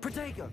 Protego!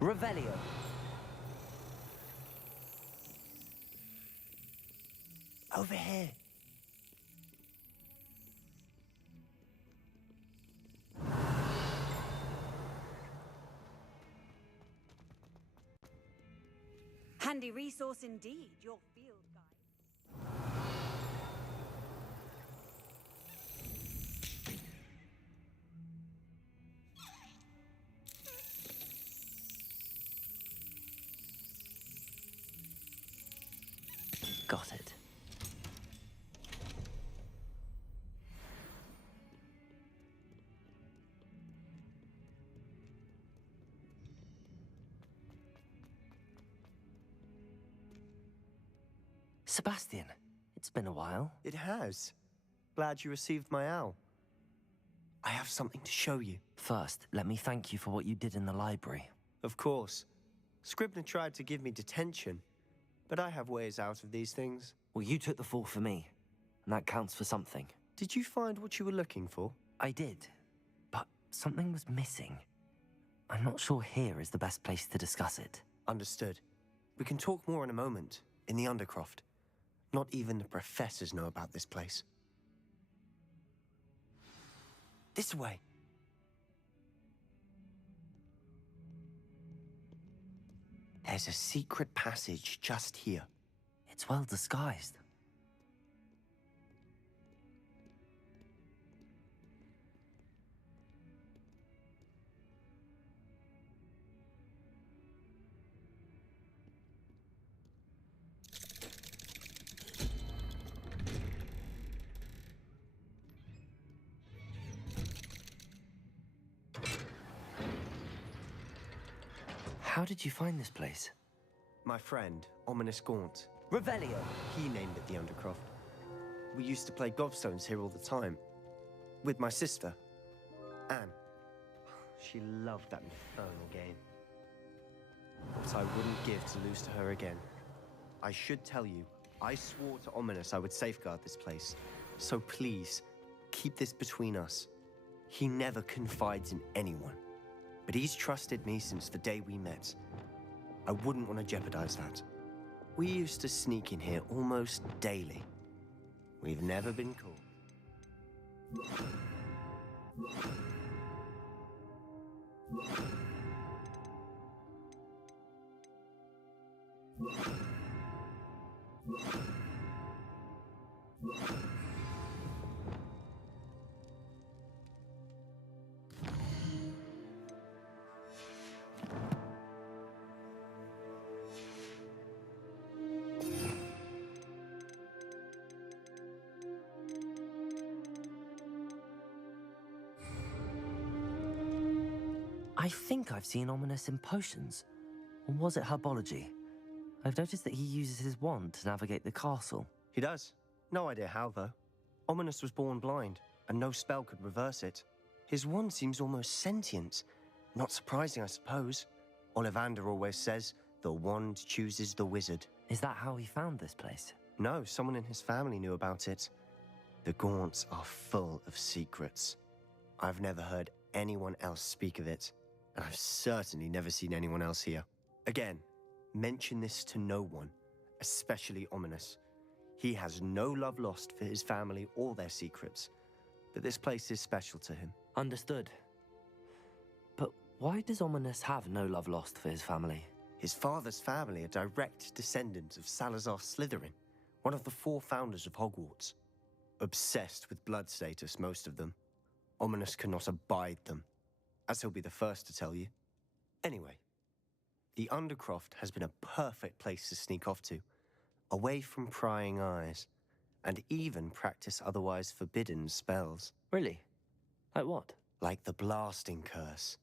Revelio. Over here. Handy resource indeed, your field guide. Got it. Sebastian, it's been a while. It has. Glad you received my owl. I have something to show you. First, let me thank you for what you did in the library. Of course. Scribner tried to give me detention, but I have ways out of these things. Well, you took the fall for me, and that counts for something. Did you find what you were looking for? I did, but something was missing. I'm not sure here is the best place to discuss it. Understood. We can talk more in a moment, in the Undercroft. Not even the professors know about this place. This way. There's a secret passage just here. It's well disguised. How did you find this place? My friend, Ominous Gaunt. Revelio. He named it the Undercroft. We used to play gobstones here all the time. With my sister, Anne. She loved that infernal game. But I wouldn't give to lose to her again. I should tell you, I swore to Ominous I would safeguard this place. So please, keep this between us. He never confides in anyone. But he's trusted me since the day we met. I wouldn't want to jeopardize that. We used to sneak in here almost daily. We've never been caught. I think I've seen Ominous in potions. Or was it herbology? I've noticed that he uses his wand to navigate the castle. He does. No idea how, though. Ominous was born blind, and no spell could reverse it. His wand seems almost sentient. Not surprising, I suppose. Ollivander always says, the wand chooses the wizard. Is that how he found this place? No, someone in his family knew about it. The Gaunts are full of secrets. I've never heard anyone else speak of it, and I've certainly never seen anyone else here. Again, mention this to no one, especially Ominous. He has no love lost for his family or their secrets, but this place is special to him. Understood. But why does Ominous have no love lost for his family? His father's family are direct descendants of Salazar Slytherin, one of the 4 founders of Hogwarts. Obsessed with blood status, most of them. Ominous cannot abide them, as he'll be the first to tell you. Anyway, the Undercroft has been a perfect place to sneak off to, away from prying eyes, and even practice otherwise forbidden spells. Really? Like what? Like the blasting curse.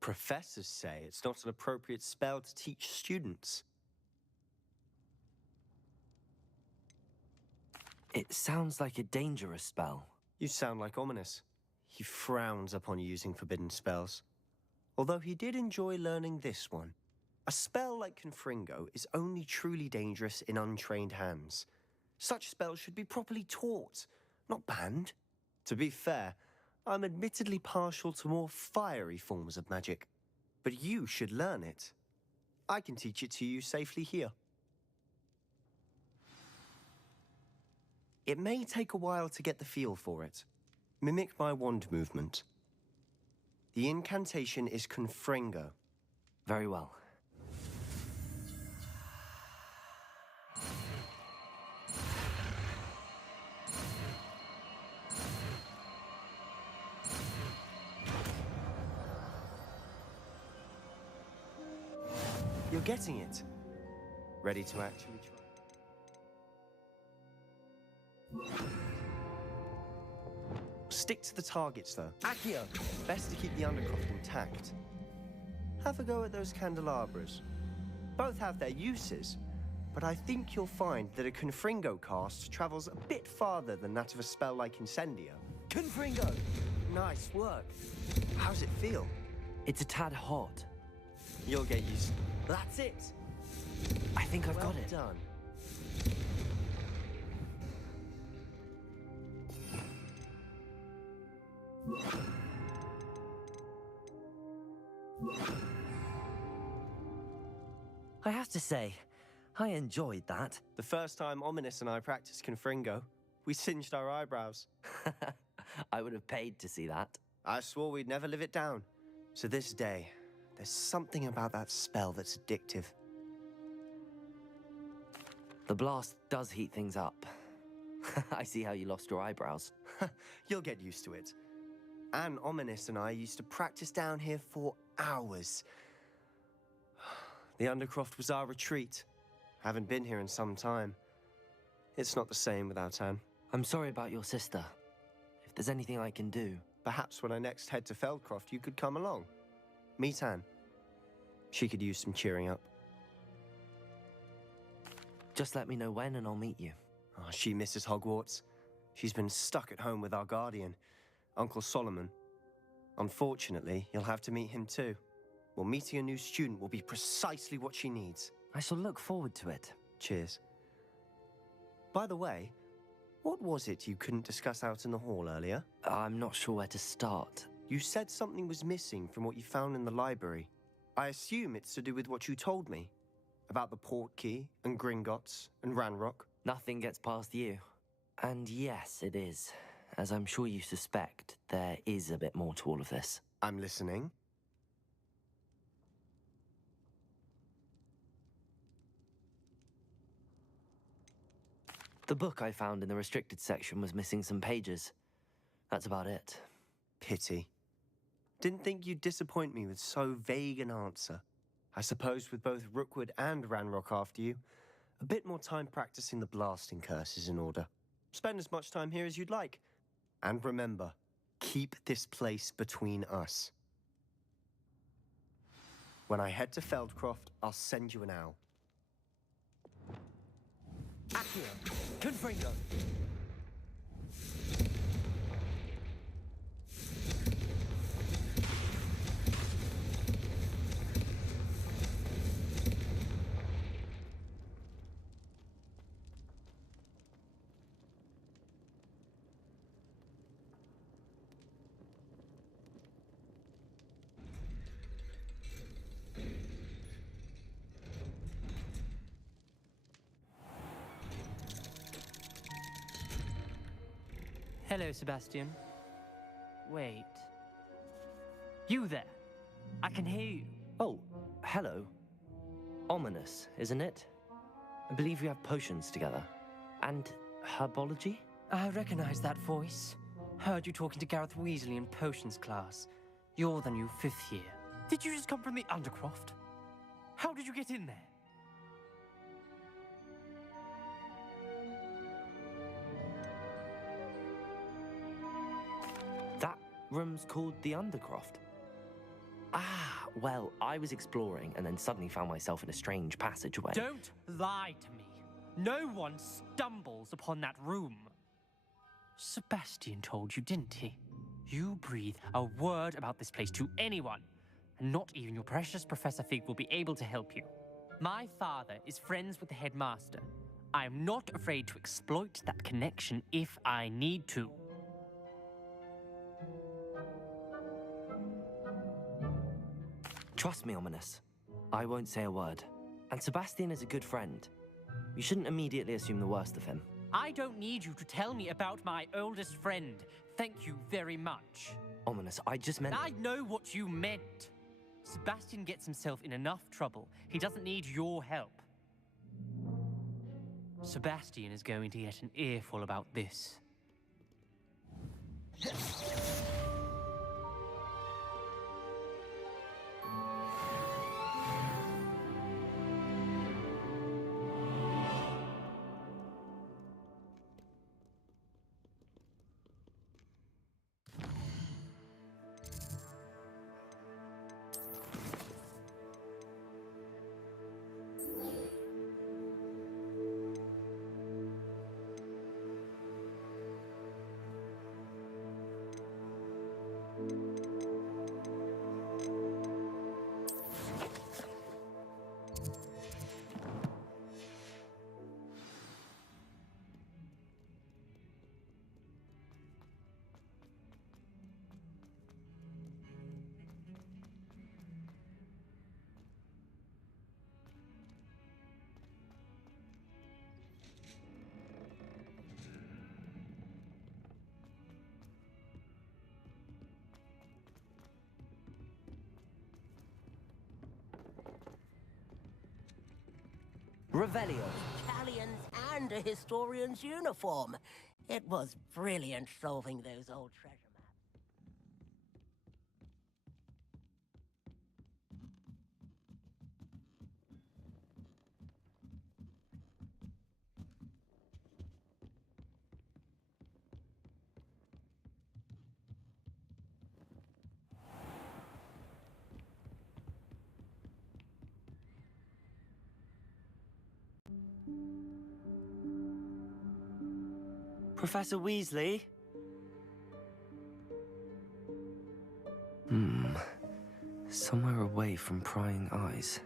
Professors say it's not an appropriate spell to teach students. It sounds like a dangerous spell. You sound like Ominous. He frowns upon using forbidden spells. Although he did enjoy learning this one. A spell like Confringo is only truly dangerous in untrained hands. Such spells should be properly taught, not banned. To be fair, I'm admittedly partial to more fiery forms of magic. But you should learn it. I can teach it to you safely here. It may take a while to get the feel for it. Mimic my wand movement. The incantation is Confringo. Very well. You're getting it. Ready to actually try? Stick to the targets, though. Accio! Best to keep the Undercroft intact. Have a go at those candelabras. Both have their uses, but I think you'll find that a Confringo cast travels a bit farther than that of a spell like Incendio. Confringo! Nice work. How's it feel? It's a tad hot. You'll get used. That's it! I think I've got it. Well done. I have to say, I enjoyed that. The first time Ominous and I practiced Confringo, we singed our eyebrows. I would have paid to see that. I swore we'd never live it down. To this day, there's something about that spell that's addictive. The blast does heat things up. I see how you lost your eyebrows. You'll get used to it. Anne, Ominous and I used to practice down here for hours. The Undercroft was our retreat. Haven't been here in some time. It's not the same without Anne. I'm sorry about your sister. If there's anything I can do... Perhaps when I next head to Feldcroft, you could come along. Meet Anne. She could use some cheering up. Just let me know when and I'll meet you. Oh, she misses Hogwarts. She's been stuck at home with our guardian, Uncle Solomon. Unfortunately, you'll have to meet him too. Well, meeting a new student will be precisely what she needs. I shall look forward to it. Cheers. By the way, what was it you couldn't discuss out in the hall earlier? I'm not sure where to start. You said something was missing from what you found in the library. I assume it's to do with what you told me about the port key and Gringotts and Ranrock. Nothing gets past you. And yes, it is. As I'm sure you suspect, there is a bit more to all of this. I'm listening. The book I found in the restricted section was missing some pages. That's about it. Pity. Didn't think you'd disappoint me with so vague an answer. I suppose with both Rookwood and Ranrock after you, a bit more time practicing the blasting curse is in order. Spend as much time here as you'd like. And remember, keep this place between us. When I head to Feldcroft, I'll send you an owl. Accio! Confringo! Hello, Sebastian. Wait. You there? I can hear you. Oh, hello. Ominous, isn't it? I believe we have potions together. And herbology? I recognize that voice. Heard you talking to Gareth Weasley in potions class. You're the new 5th year. Did you just come from the Undercroft? How did you get in there? That room's called the Undercroft. Ah, well, I was exploring and then suddenly found myself in a strange passageway. Don't lie to me. No one stumbles upon that room. Sebastian told you, didn't he? You breathe a word about this place to anyone, and not even your precious Professor Fig will be able to help you. My father is friends with the headmaster. I am not afraid to exploit that connection if I need to. Trust me, Ominous. I won't say a word. And Sebastian is a good friend. You shouldn't immediately assume the worst of him. I don't need you to tell me about my oldest friend. Thank you very much. Ominous, I just meant... I know what you meant. Sebastian gets himself in enough trouble. He doesn't need your help. Sebastian is going to get an earful about this. Revelio. Italians and a historian's uniform. It was brilliant solving those old treasure maps. Professor Weasley? Somewhere away from prying eyes.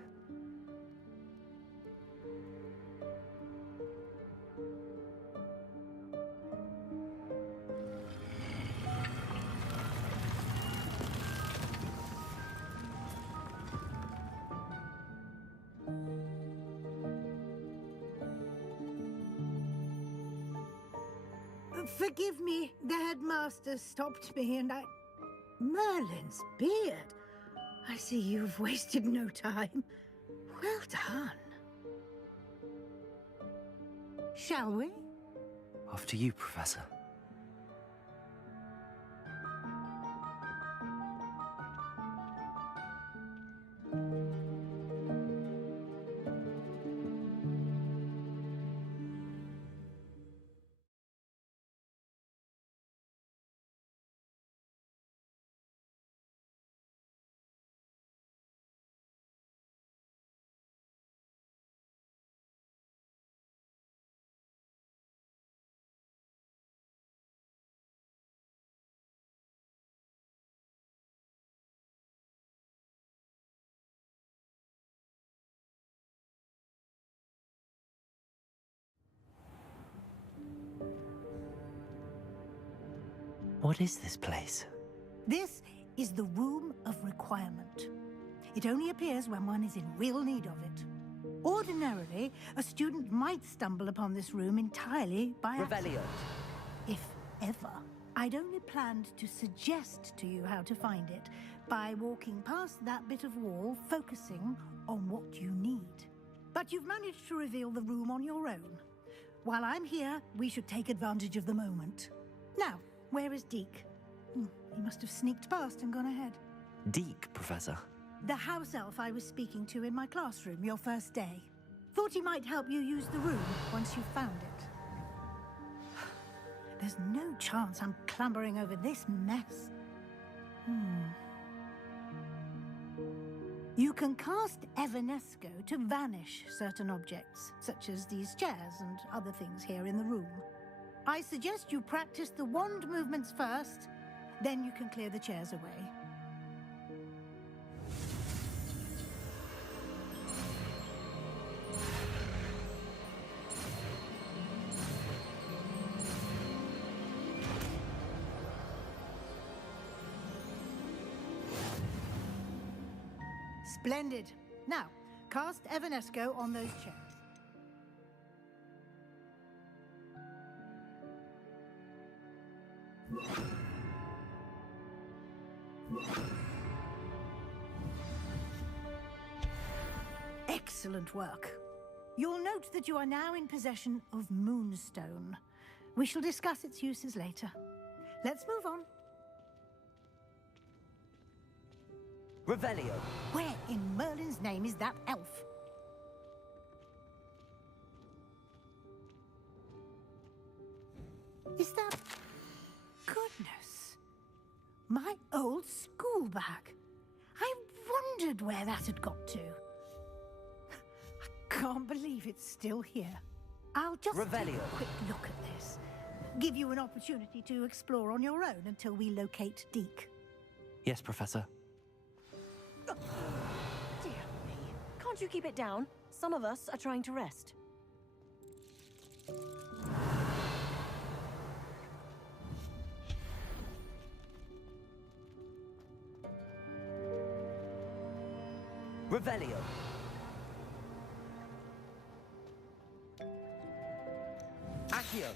Forgive me. The headmaster stopped me and I... Merlin's beard. I see you've wasted no time. Well done. Shall we? After you, Professor. What is this place? This is the Room of Requirement. It only appears when one is in real need of it. Ordinarily, a student might stumble upon this room entirely by accident. If ever. I'd only planned to suggest to you how to find it by walking past that bit of wall, focusing on what you need. But you've managed to reveal the room on your own. While I'm here, we should take advantage of the moment. Now, where is Deke? He must have sneaked past and gone ahead. Deke, Professor. The house elf I was speaking to in my classroom your first day. Thought he might help you use the room once you found it. There's no chance I'm clambering over this mess. You can cast Evanesco to vanish certain objects, such as these chairs and other things here in the room. I suggest you practice the wand movements first, then you can clear the chairs away. Splendid. Now, cast Evanesco on those chairs. Excellent work. You'll note that you are now in possession of Moonstone. We shall discuss its uses later. Let's move on. Revelio. Where in Merlin's name is that elf? Is that... Goodness. My old school bag. I wondered where that had got to. I can't believe it's still here. I'll just take Revelio. a quick look at this. Give you an opportunity to explore on your own until we locate Deke. Yes, Professor. Dear me. Can't you keep it down? Some of us are trying to rest. Revelio. Accio.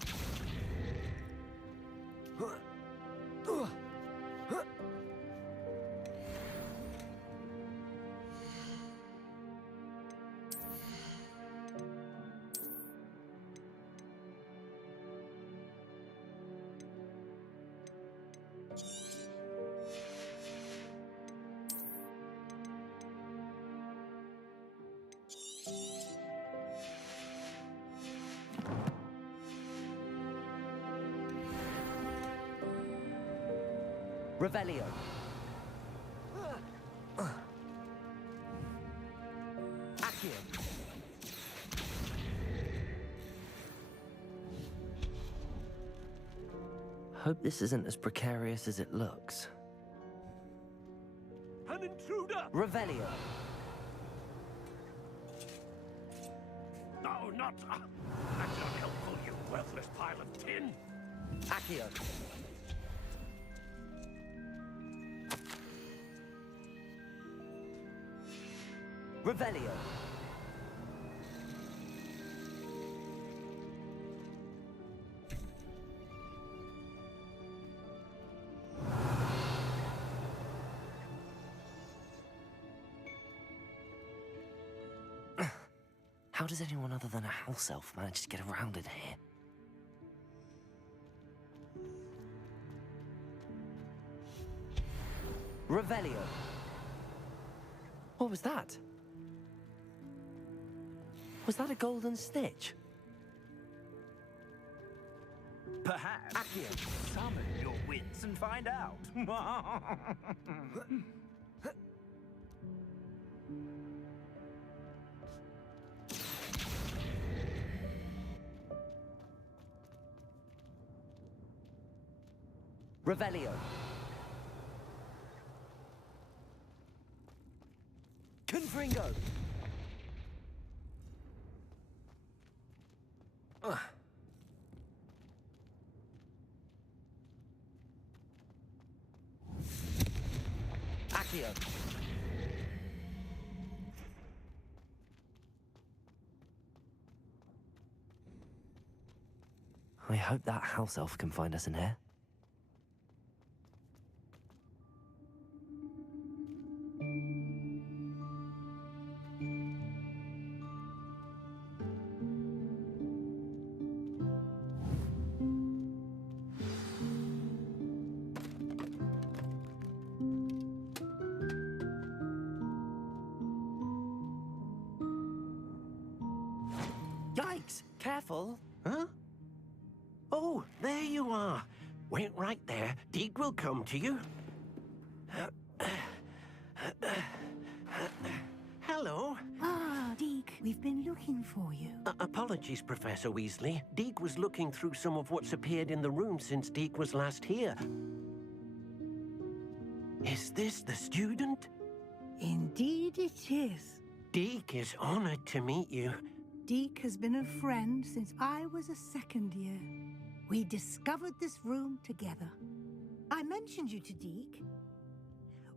Revelio. Accio. Hope this isn't as precarious as it looks. An intruder! Revelio. No, not... that's not helpful, you worthless pile of tin! Accio. Revelio. How does anyone other than a house elf manage to get around in here? Revelio. What was that? Was that a golden snitch? Perhaps Accio. summon your wits and find out. Revelio. Confringo. Accio. I hope that house elf can find us in here. Yikes! Careful. Huh? Oh, there you are. Wait right there. Deke will come to you. Hello. Ah, Deke, we've been looking for you. Apologies, Professor Weasley. Deke was looking through some of what's appeared in the room since Deke was last here. Is this the student? Indeed it is. Deke is honored to meet you. Deke has been a friend since I was a second year. We discovered this room together. I mentioned you to Deke.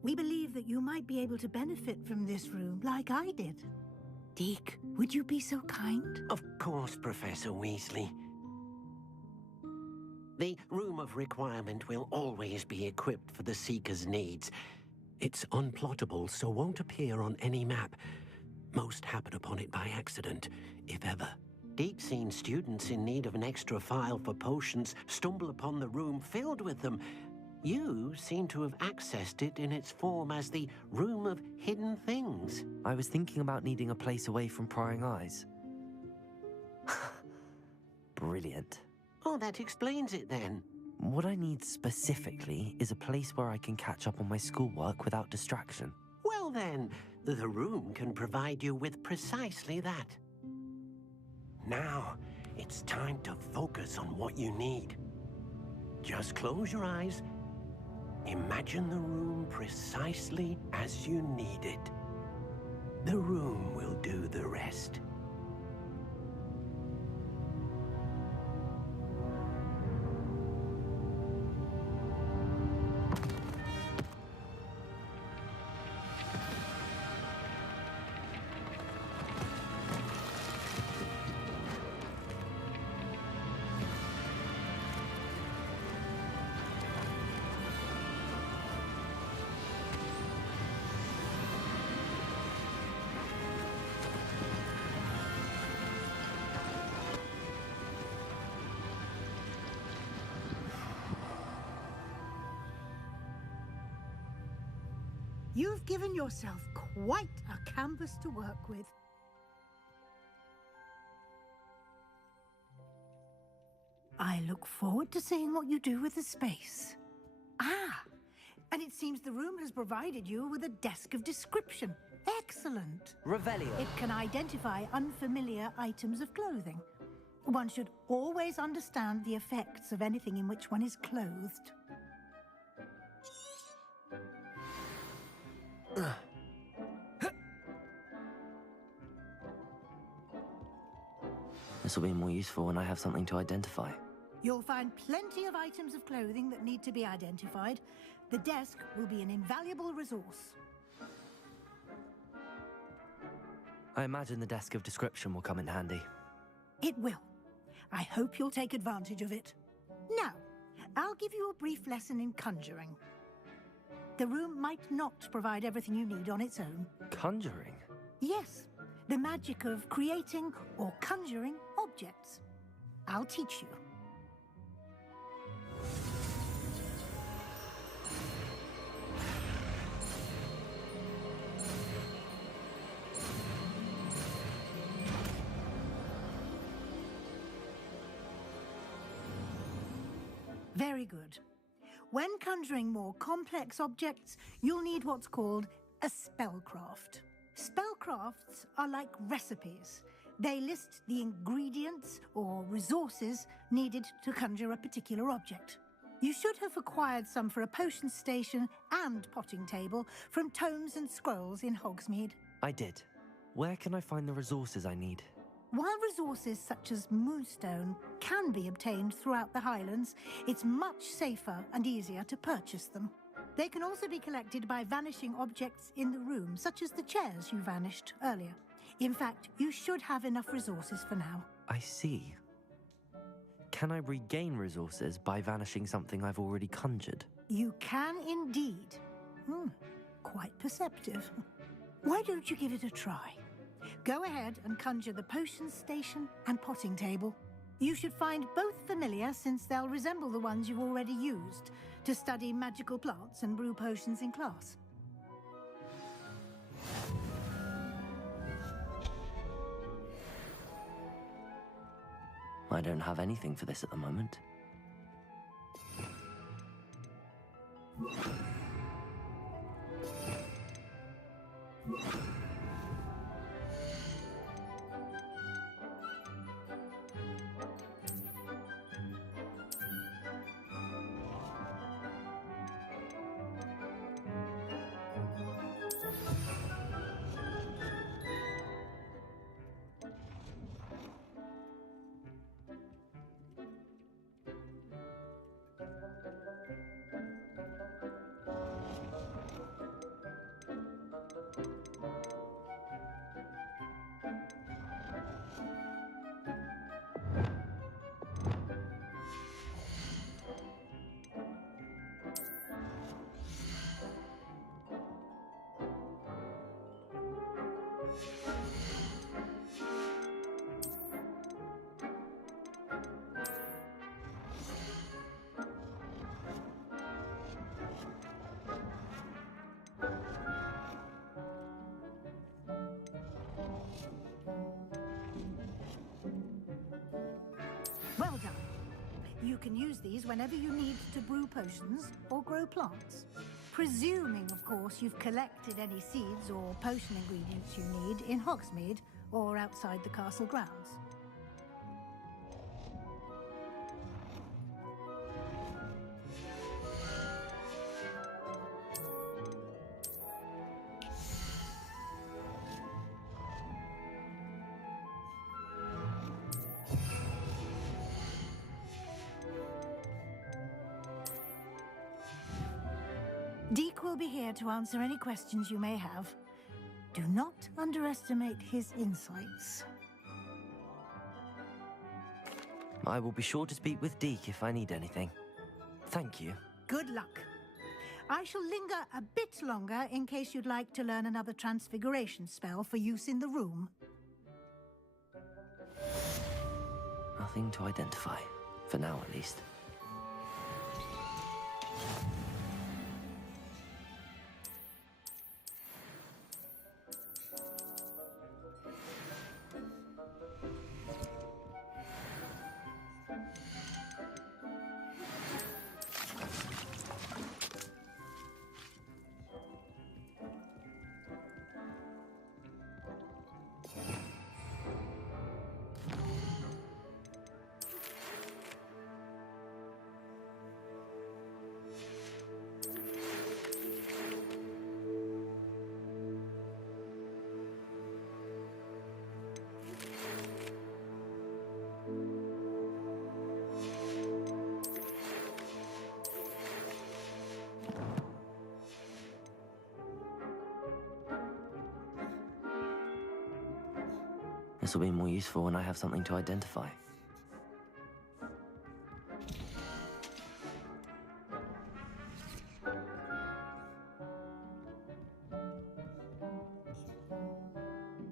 We believe that you might be able to benefit from this room like I did. Deke, would you be so kind? Of course, Professor Weasley. The Room of Requirement will always be equipped for the Seeker's needs. It's unplottable, so won't appear on any map. Most happen upon it by accident, if ever. Deke's seen students in need of an extra file for potions stumble upon the room filled with them. You seem to have accessed it in its form as the Room of Hidden Things. I was thinking about needing a place away from prying eyes. Brilliant. Oh, that explains it then. What I need specifically is a place where I can catch up on my schoolwork without distraction. Well then, the room can provide you with precisely that. Now, it's time to focus on what you need. Just close your eyes. Imagine the room precisely as you need it. The room will do the rest. You've given yourself quite a canvas to work with. I look forward to seeing what you do with the space. Ah, and it seems the room has provided you with a desk of description. Excellent. Revelio. It can identify unfamiliar items of clothing. One should always understand the effects of anything in which one is clothed. This will be more useful when I have something to identify. You'll find plenty of items of clothing that need to be identified. The desk will be an invaluable resource. I imagine the desk of description will come in handy. It will. I hope you'll take advantage of it. Now, I'll give you a brief lesson in conjuring. The room might not provide everything you need on its own. Conjuring? Yes, The magic of creating or conjuring objects. I'll teach you. Very good. When conjuring more complex objects, you'll need what's called a spellcraft. Spellcrafts are like recipes. They list the ingredients or resources needed to conjure a particular object. You should have acquired some for a potion station and potting table from tomes and scrolls in Hogsmeade. I did. Where can I find the resources I need? While resources such as moonstone can be obtained throughout the Highlands, it's much safer and easier to purchase them. They can also be collected by vanishing objects in the room, such as the chairs you vanished earlier. In fact, you should have enough resources for now. I see. Can I regain resources by vanishing something I've already conjured? You can indeed. Quite perceptive. Why don't you give it a try? Go ahead and conjure the potion station and potting table. You should find both familiar, since they'll resemble the ones you've already used to study magical plants and brew potions in class. I don't have anything for this at the moment. Well done. You can use these whenever you need to brew potions or grow plants. Presuming, of course, you've collected any seeds or potion ingredients you need in Hogsmeade or outside the castle grounds. Deke will be here to answer any questions you may have. Do not underestimate his insights. I will be sure to speak with Deke if I need anything. Thank you. Good luck. I shall linger a bit longer in case you'd like to learn another transfiguration spell for use in the room. Nothing to identify. For now, at least. This will be more useful when I have something to identify.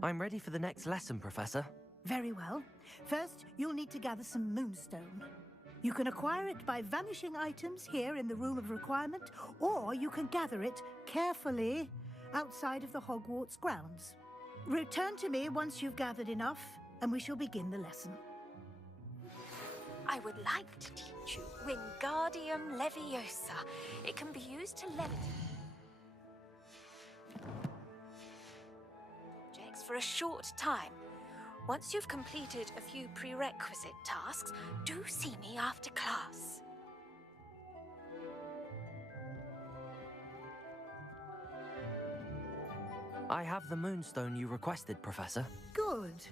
I'm ready for the next lesson, Professor. Very well. First, you'll need to gather some moonstone. You can acquire it by vanishing items here in the Room of Requirement, or you can gather it carefully outside of the Hogwarts grounds. Return to me once you've gathered enough, and we shall begin the lesson. I would like to teach you Wingardium Leviosa. It can be used to levitate objects for a short time. Once you've completed a few prerequisite tasks, do see me after class. I have the moonstone you requested, Professor. Good.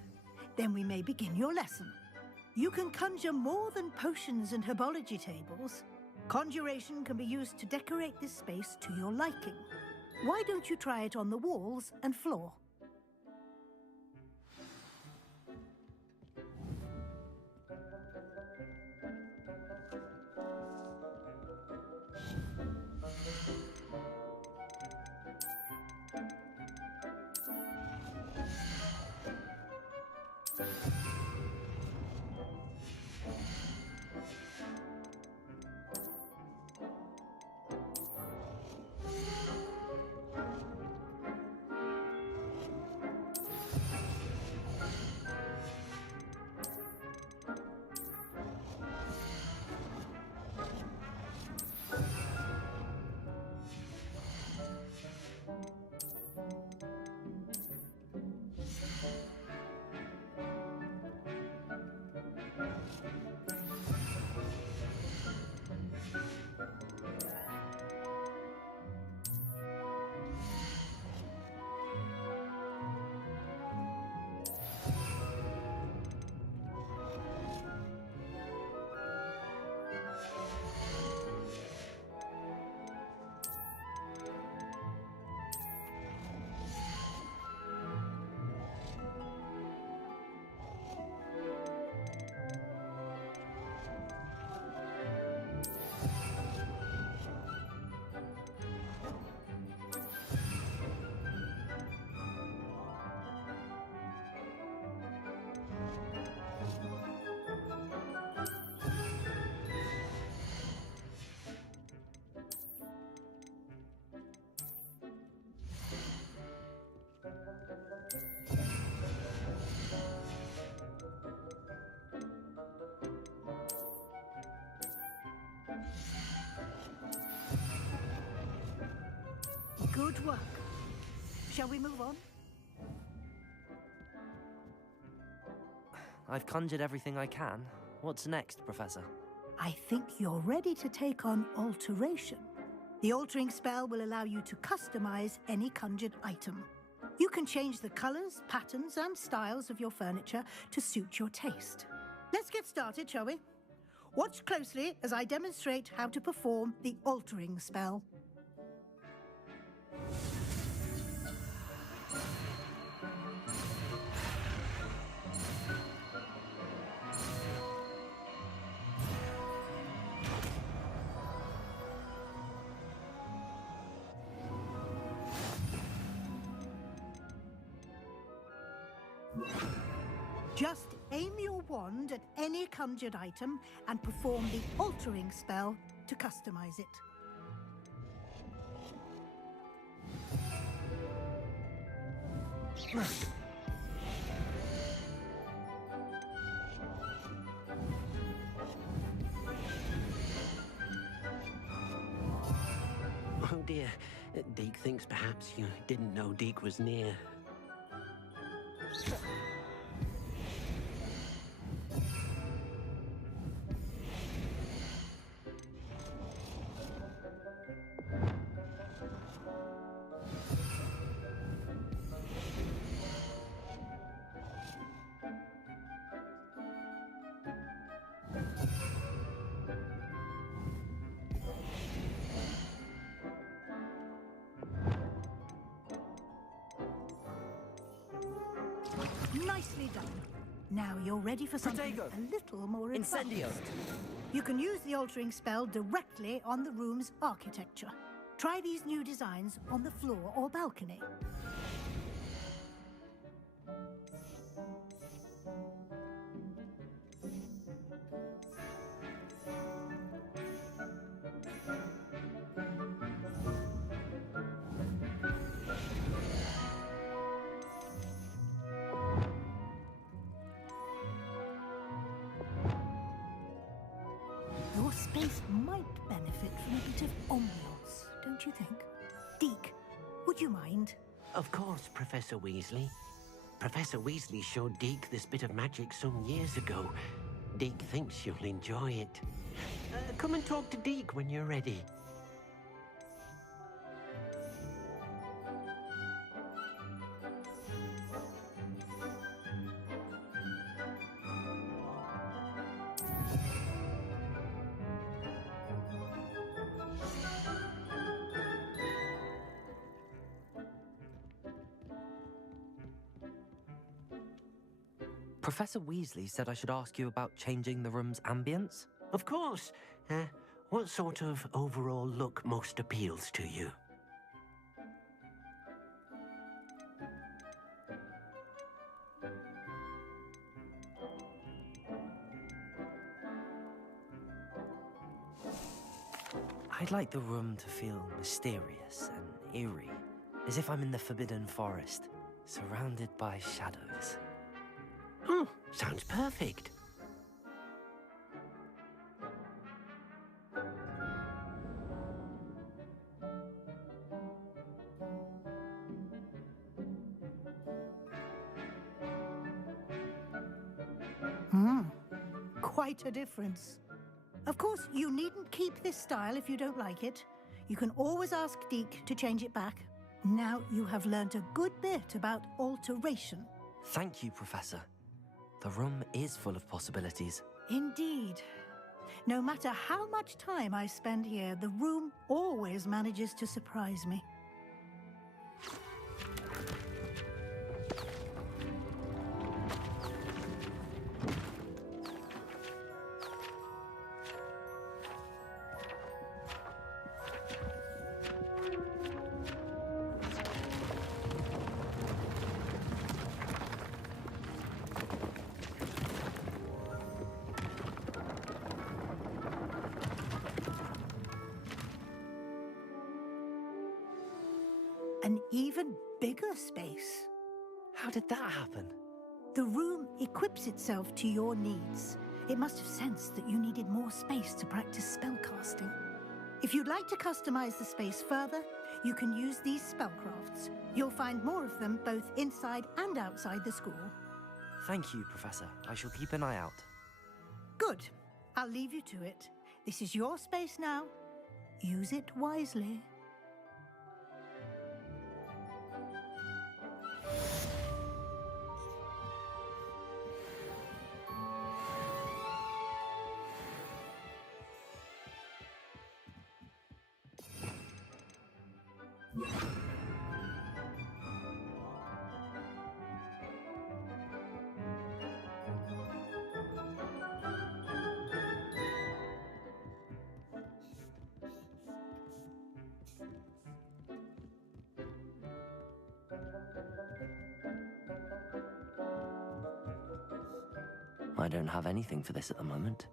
Then we may begin your lesson. You can conjure more than potions and herbology tables. Conjuration can be used to decorate this space to your liking. Why don't you try it on the walls and floor? Good work. Shall we move on? I've conjured everything I can. What's next, Professor? I think you're ready to take on alteration. The altering spell will allow you to customize any conjured item. You can change the colors, patterns, and styles of your furniture to suit your taste. Let's get started, shall we? Watch closely as I demonstrate how to perform the altering spell. Just aim your wand at any conjured item and perform the altering spell to customize it. Oh dear. Deke thinks perhaps you didn't know Deke was near. Nicely done. Now you're ready for something Protego. a little more advanced. Incendio. You can use the altering spell directly on the room's architecture. Try these new designs on the floor or balcony. benefit from a bit of ambiance, don't you think? Deke, would you mind? Of course, Professor Weasley. Professor Weasley showed Deke this bit of magic some years ago. Deke thinks you'll enjoy it. Come and talk to Deke when you're ready. Professor Weasley said I should ask you about changing the room's ambience. Of course. What sort of overall look most appeals to you? I'd like the room to feel mysterious and eerie, as if I'm in the Forbidden Forest, surrounded by shadows. Oh, sounds perfect. Quite a difference. Of course, you needn't keep this style if you don't like it. You can always ask Deke to change it back. Now you have learnt a good bit about alteration. Thank you, Professor. The room is full of possibilities. Indeed. No matter how much time I spend here, the room always manages to surprise me. An even bigger space. How did that happen? The room equips itself to your needs. It must have sensed that you needed more space to practice spellcasting. If you'd like to customize the space further, you can use these spellcrafts. You'll find more of them both inside and outside the school. Thank you, Professor. I shall keep an eye out. Good. I'll leave you to it. This is your space now. Use it wisely. I don't have anything for this at the moment.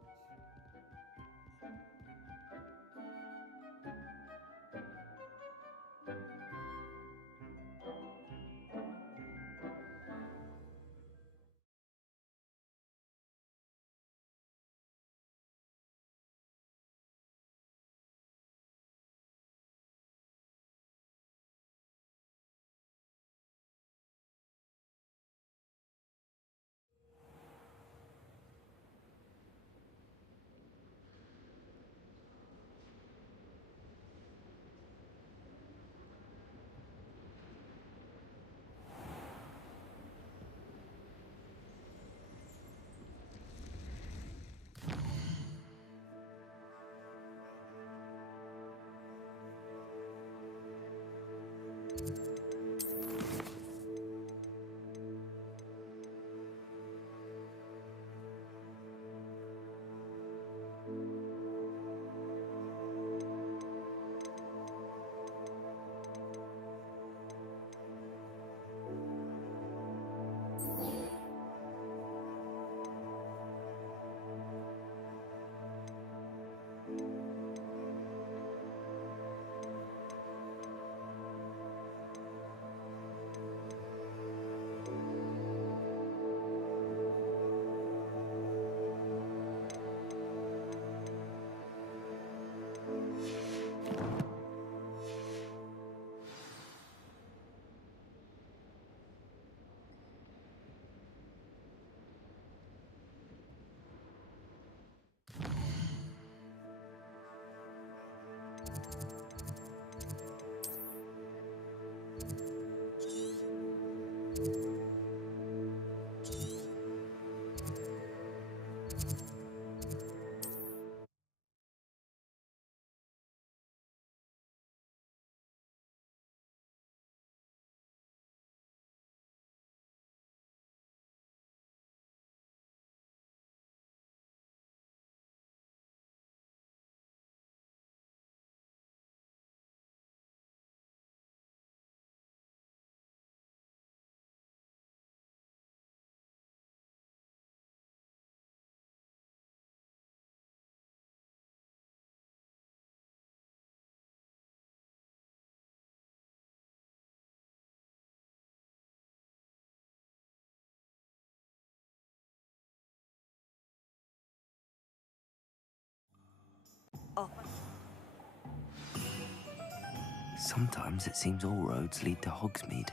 Sometimes it seems all roads lead to Hogsmeade.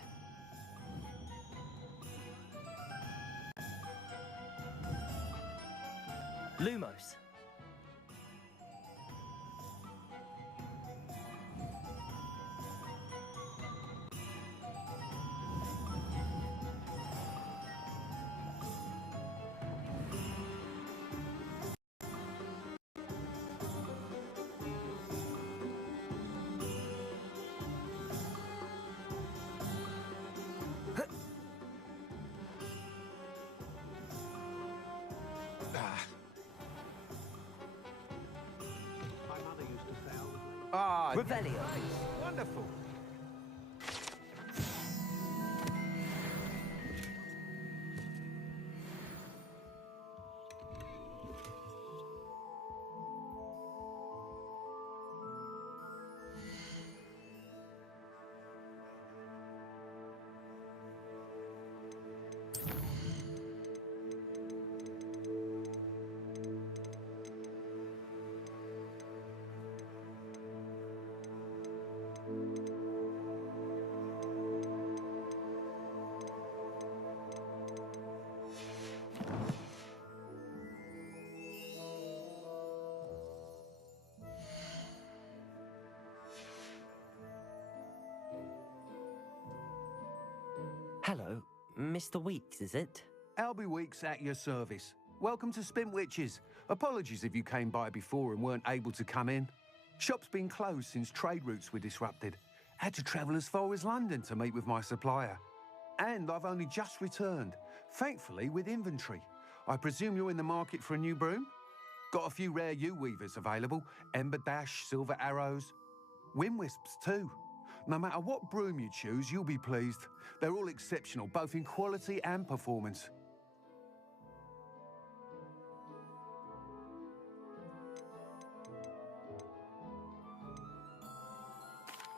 Lumos! Ah, Revelio! nice. Wonderful. Hello, Mr. Weeks, is it? Albie Weeks at your service. Welcome to Spintwitches. Apologies if you came by before and weren't able to come in. Shop's been closed since trade routes were disrupted. Had to travel as far as London to meet with my supplier. And I've only just returned, thankfully with inventory. I presume you're in the market for a new broom? Got a few rare yew-weavers available. Ember Dash, Silver Arrows. Wind Wisps too. No matter what broom you choose, you'll be pleased. They're all exceptional, both in quality and performance.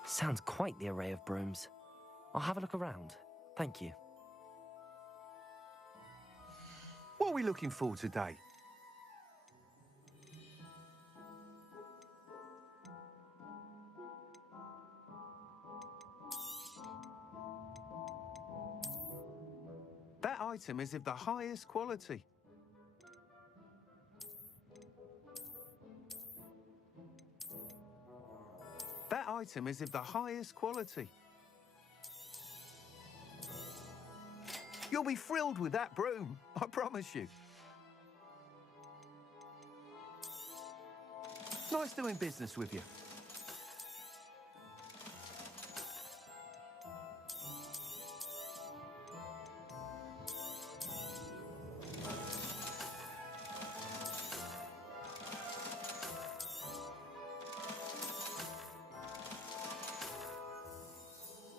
Sounds quite the array of brooms. I'll have a look around. Thank you. What are we looking for today? That item is of the highest quality. That item is of the highest quality. You'll be thrilled with that broom, I promise you. Nice doing business with you.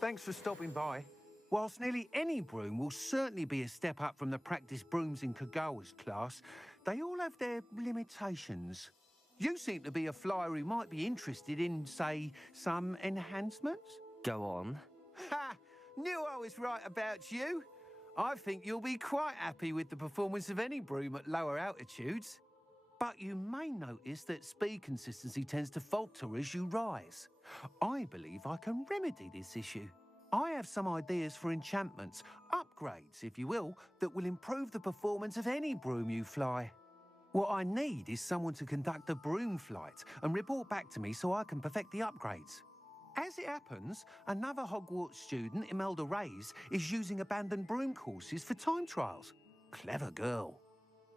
Thanks for stopping by. Whilst nearly any broom will certainly be a step up from the practice brooms in Kagawa's class, they all have their limitations. You seem to be a flyer who might be interested in, say, some enhancements? Go on. Ha! Knew I was right about you. I think you'll be quite happy with the performance of any broom at lower altitudes. But you may notice that speed consistency tends to falter as you rise. I believe I can remedy this issue. I have some ideas for enchantments, upgrades, if you will, that will improve the performance of any broom you fly. What I need is someone to conduct a broom flight and report back to me so I can perfect the upgrades. As it happens, another Hogwarts student, Imelda Reyes, is using abandoned broom courses for time trials. Clever girl.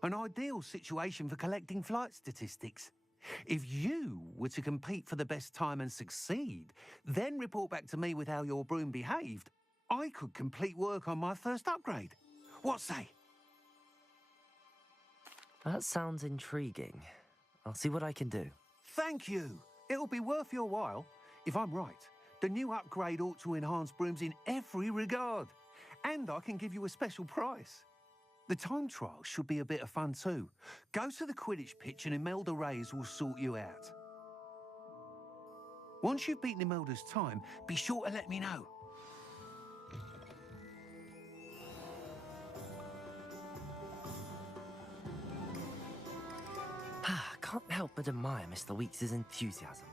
An ideal situation for collecting flight statistics. If you were to compete for the best time and succeed, then report back to me with how your broom behaved, I could complete work on my first upgrade. What say? That sounds intriguing. I'll see what I can do. Thank you. It'll be worth your while. If I'm right, the new upgrade ought to enhance brooms in every regard. And I can give you a special price. The time trial should be a bit of fun too. Go to the Quidditch pitch and Imelda Reyes will sort you out. Once you've beaten Imelda's time, be sure to let me know. Can't help but admire Mr. Weeks' enthusiasm.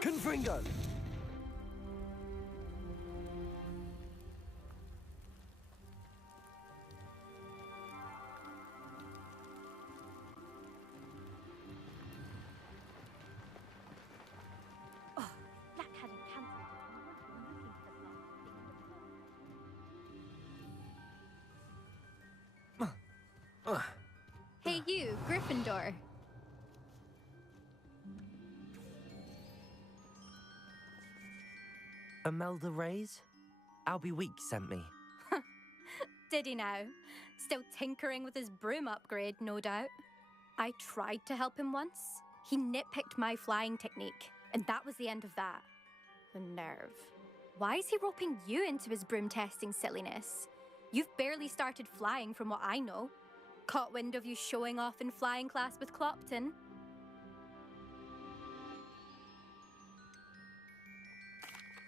Confringo! Black hadn't cancelled. Hey you, Gryffindor. Imelda Reyes? Albie Weeks sent me. Did he now? Still tinkering with his broom upgrade, no doubt. I tried to help him once. He nitpicked my flying technique, and that was the end of that. The nerve. Why is he roping you into his broom testing silliness? You've barely started flying from what I know. Caught wind of you showing off in flying class with Clopton.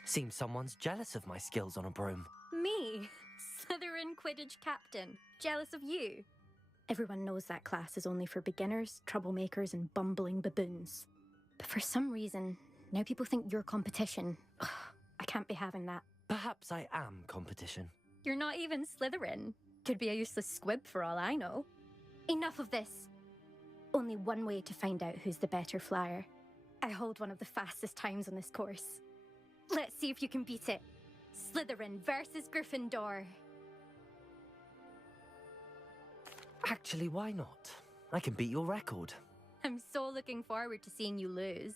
Seems someone's jealous of my skills on a broom. Me? Slytherin Quidditch captain. Jealous of you? Everyone knows that class is only for beginners, troublemakers, and bumbling baboons. But for some reason, now people think you're competition. Ugh, I can't be having that. Perhaps I am competition. You're not even Slytherin. Could be a useless squib for all I know. Enough of this. Only one way to find out who's the better flyer. I hold one of the fastest times on this course. Let's see if you can beat it. Slytherin versus Gryffindor. Actually, why not? I can beat your record. I'm so looking forward to seeing you lose.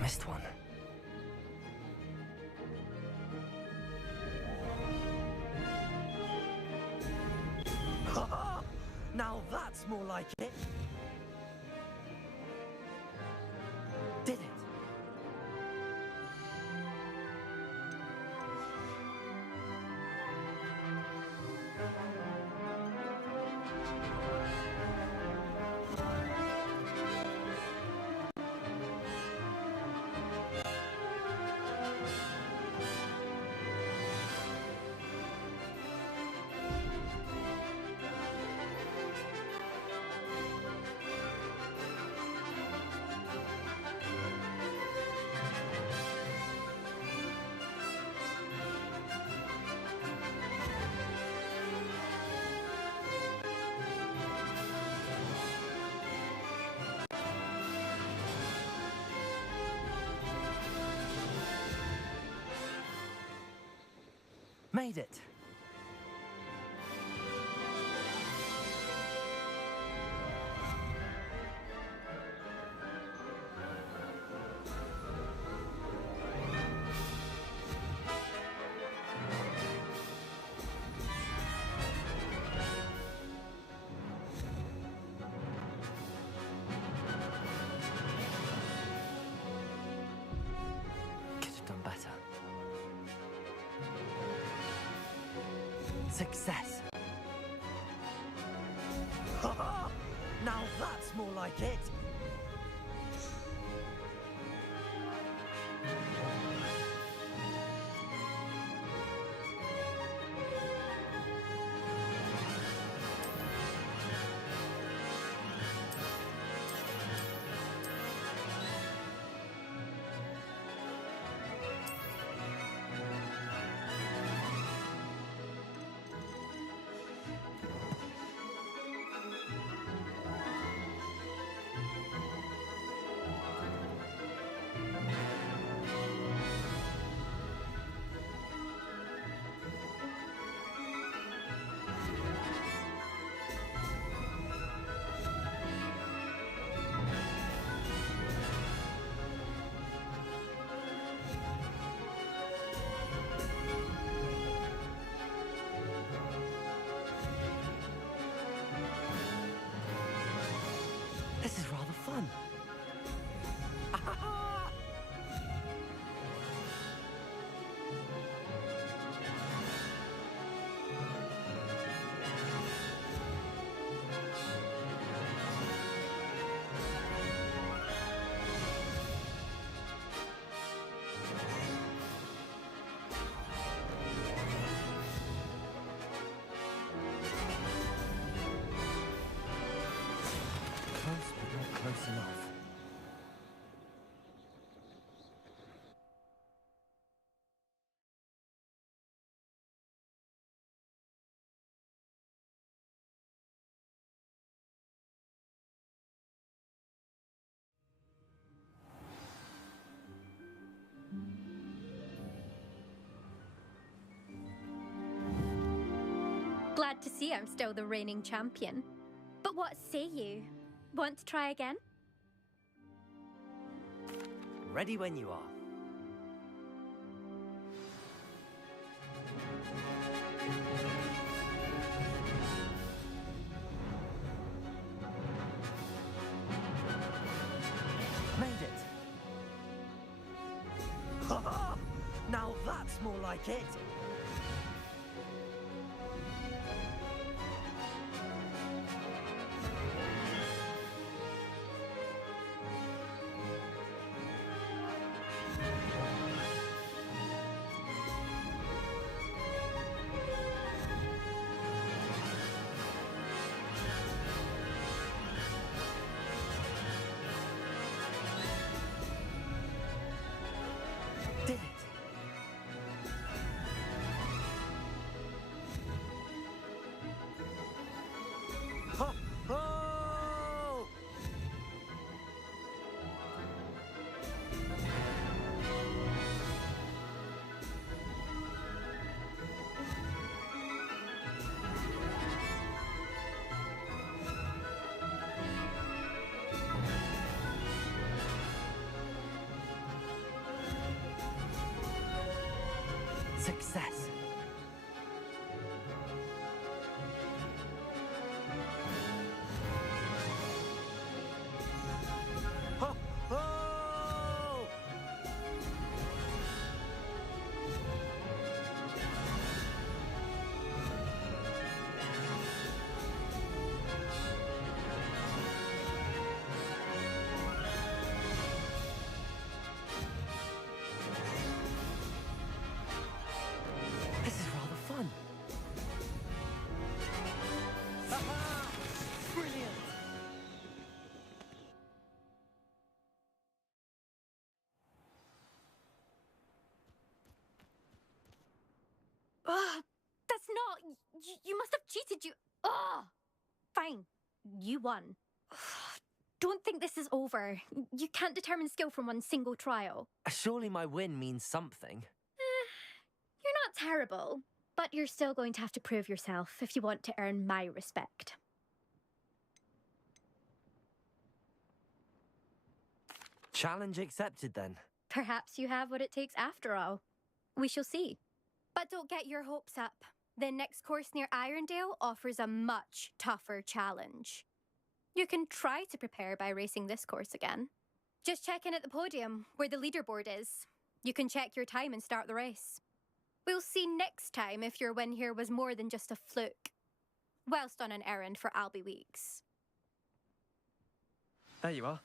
Missed one. that's more like it. Did it? Made it. Could have done better. Success. Now that's more like it. This is rather fun. Close, but not close enough. Glad to see I'm still the reigning champion. But what say you? Want to try again? Ready when you are. Made it. Now that's more like it. Did it. Ho, ho! Success. Ugh, that's not... You must have cheated, you... Ugh! Fine. You won. Don't think this is over. You can't determine skill from one single trial. Surely my win means something. You're not terrible, but you're still going to have to prove yourself if you want to earn my respect. Challenge accepted, then. Perhaps you have what it takes after all. We shall see. But don't get your hopes up. The next course near Irondale offers a much tougher challenge. You can try to prepare by racing this course again. Just check in at the podium, where the leaderboard is. You can check your time and start the race. We'll see next time if your win here was more than just a fluke, whilst on an errand for Albie Weeks. There you are.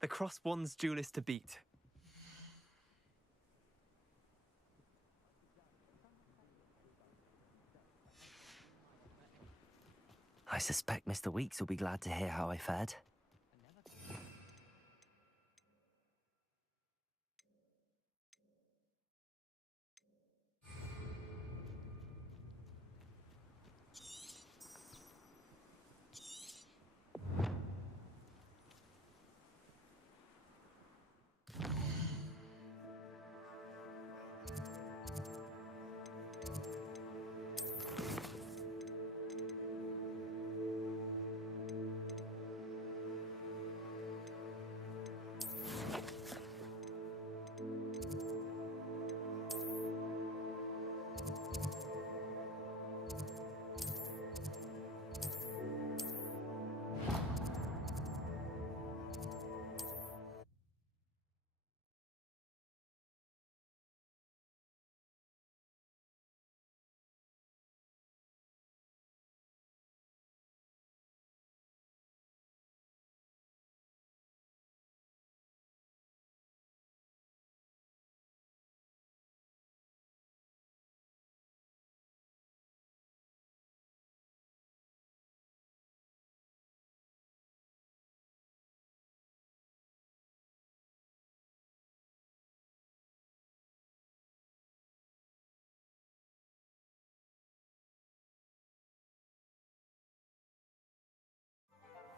The Cross Wands duelist to beat. I suspect Mr. Weeks will be glad to hear how I fared.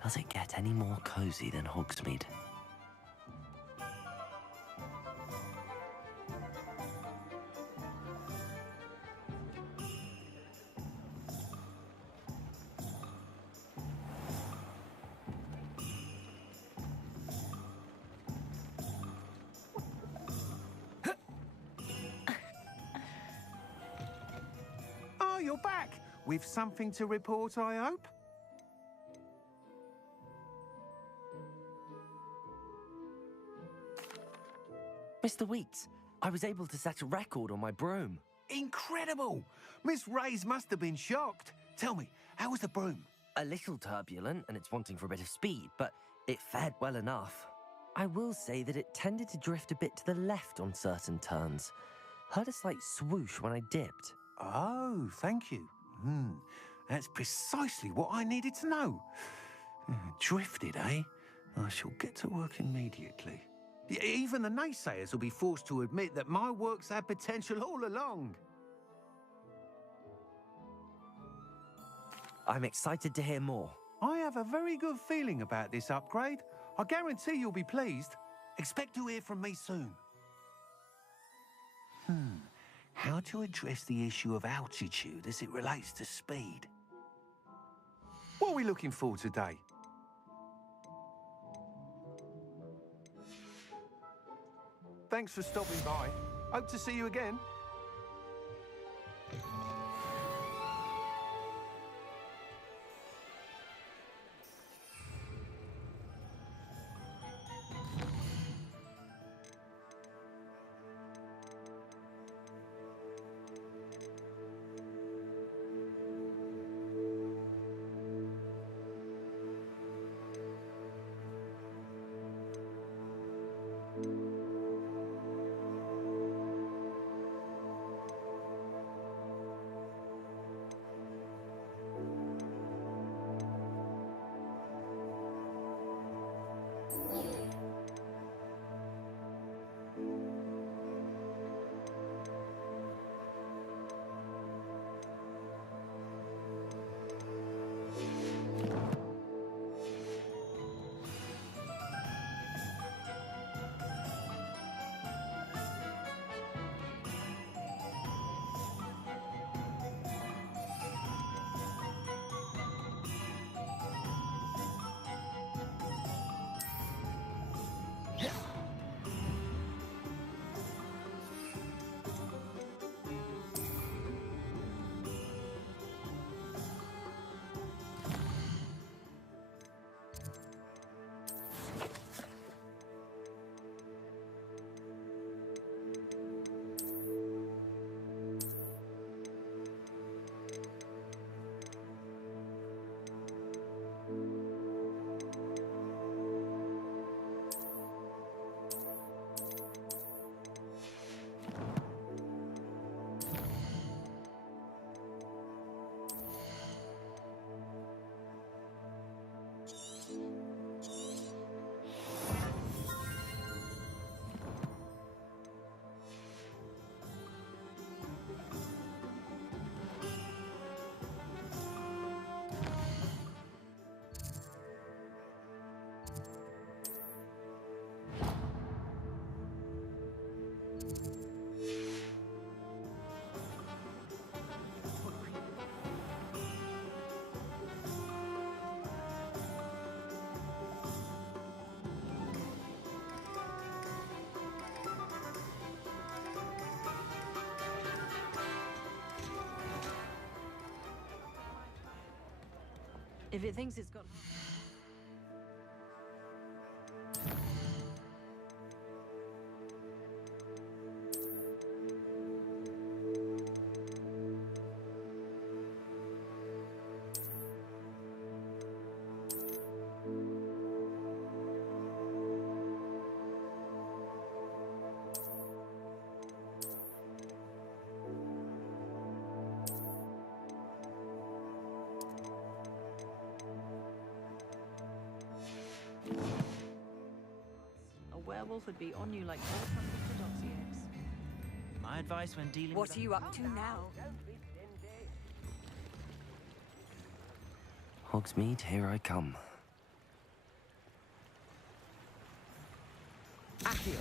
Does it get any more cozy than Hogsmeade? Oh, you're back! With something to report, I hope? Mr. Weeks, I was able to set a record on my broom. Incredible! Miss Reyes must have been shocked. Tell me, how was the broom? A little turbulent, and it's wanting for a bit of speed, but it fared well enough. I will say that it tended to drift a bit to the left on certain turns. Heard a slight swoosh when I dipped. Oh, thank you. That's precisely what I needed to know. Drifted, eh? I shall get to work immediately. Even the naysayers will be forced to admit that my work's had potential all along. I'm excited to hear more. I have a very good feeling about this upgrade. I guarantee you'll be pleased. Expect to hear from me soon. How to address the issue of altitude as it relates to speed? What are we looking for today? Thanks for stopping by. Hope to see you again. If it thinks it's got... A werewolf would be on you like all hundred eggs. My advice when dealing What with... are you up to now? Hogsmeade, here I come. Accio.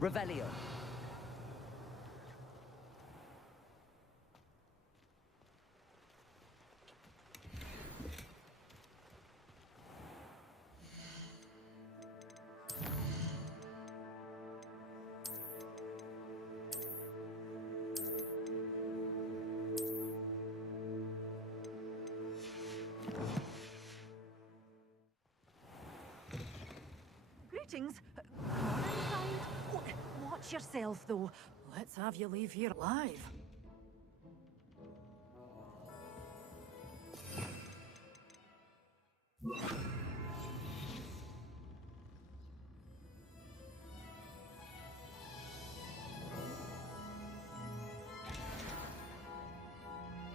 Revelio. Greetings. Come on inside. Oh, watch yourself, though. Let's have you leave here alive.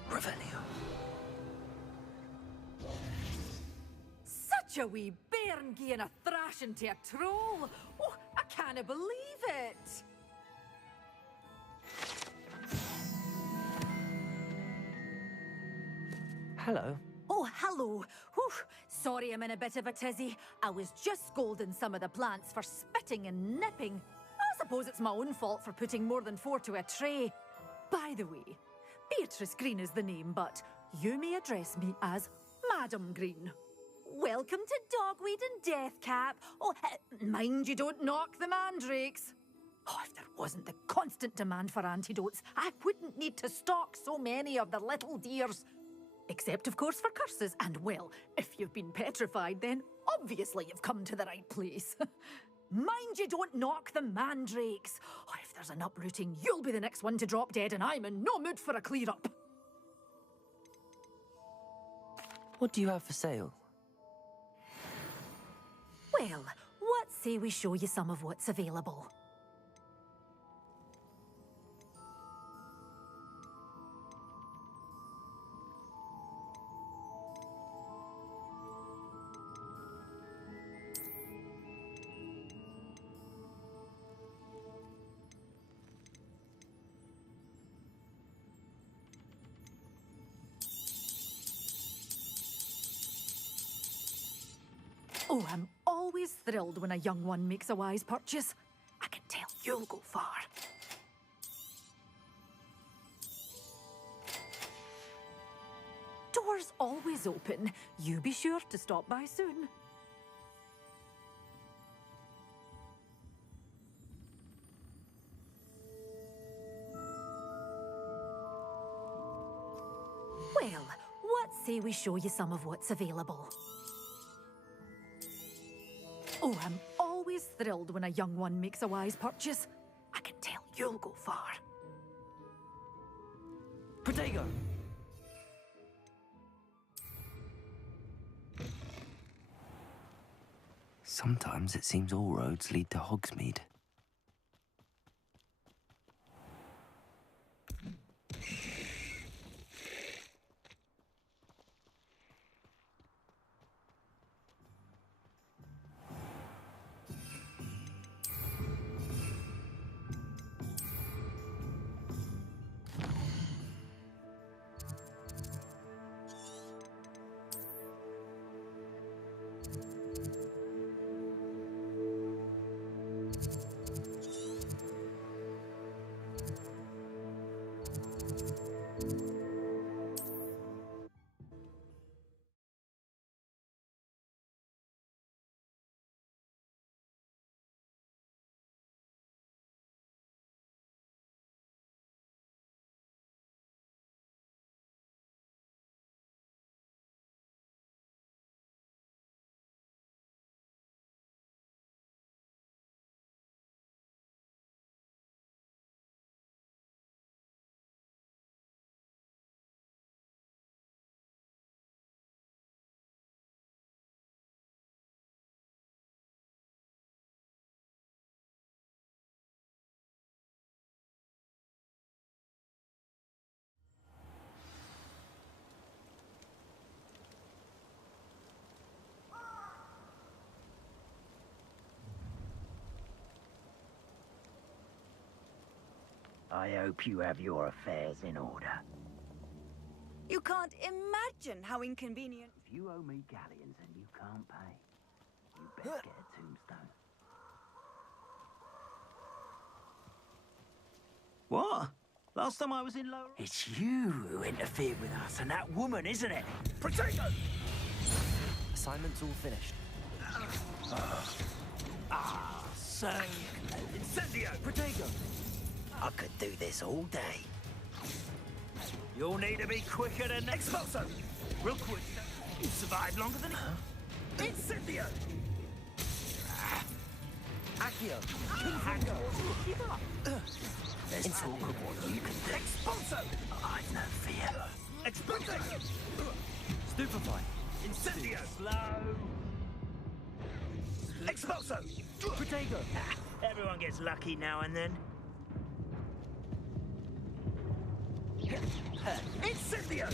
Revelio. Such a wee bairn gieing a thrashing to a troll. Oh, I can't believe it. Hello. Oh, hello. Whew. Sorry I'm in a bit of a tizzy. I was just scolding some of the plants for spitting and nipping. I suppose it's my own fault for putting more than 4 to a tray. By the way, Beatrice Green is the name, but you may address me as Madam Green. Welcome to Dogweed and Deathcap. Oh, mind you don't knock the mandrakes. Oh, if there wasn't the constant demand for antidotes, I wouldn't need to stock so many of the little dears. Except, of course, for curses. And, well, if you've been petrified, then obviously you've come to the right place. Mind you don't knock the mandrakes. Oh, if there's an uprooting, you'll be the next one to drop dead, and I'm in no mood for a clear-up. What do you have for sale? Well, what say we show you some of what's available? Oh, I'm always thrilled when a young one makes a wise purchase. I can tell you'll go far. Doors always open. You be sure to stop by soon. Well, what say we show you some of what's available? Oh, I'm always thrilled when a young one makes a wise purchase. I can tell you'll go far. Protego! Sometimes it seems all roads lead to Hogsmeade. I hope you have your affairs in order. You can't imagine how inconvenient. If you owe me galleons and you can't pay, you better get a tombstone. What? Last time I was in Lower... It's you who interfered with us and that woman, isn't it? Potato! Assignment's all finished. So... Incendio! Protego! I could do this all day. You'll need to be quicker than... Expulso! Real quick. You survived longer than... Incendio! Accio! Keep up! There's talk of what you can do. Expulso! I've no fear. Expulso! Stupefy. Incendio! Slow. Expulso! Protego! Everyone gets lucky now and then. Incendio!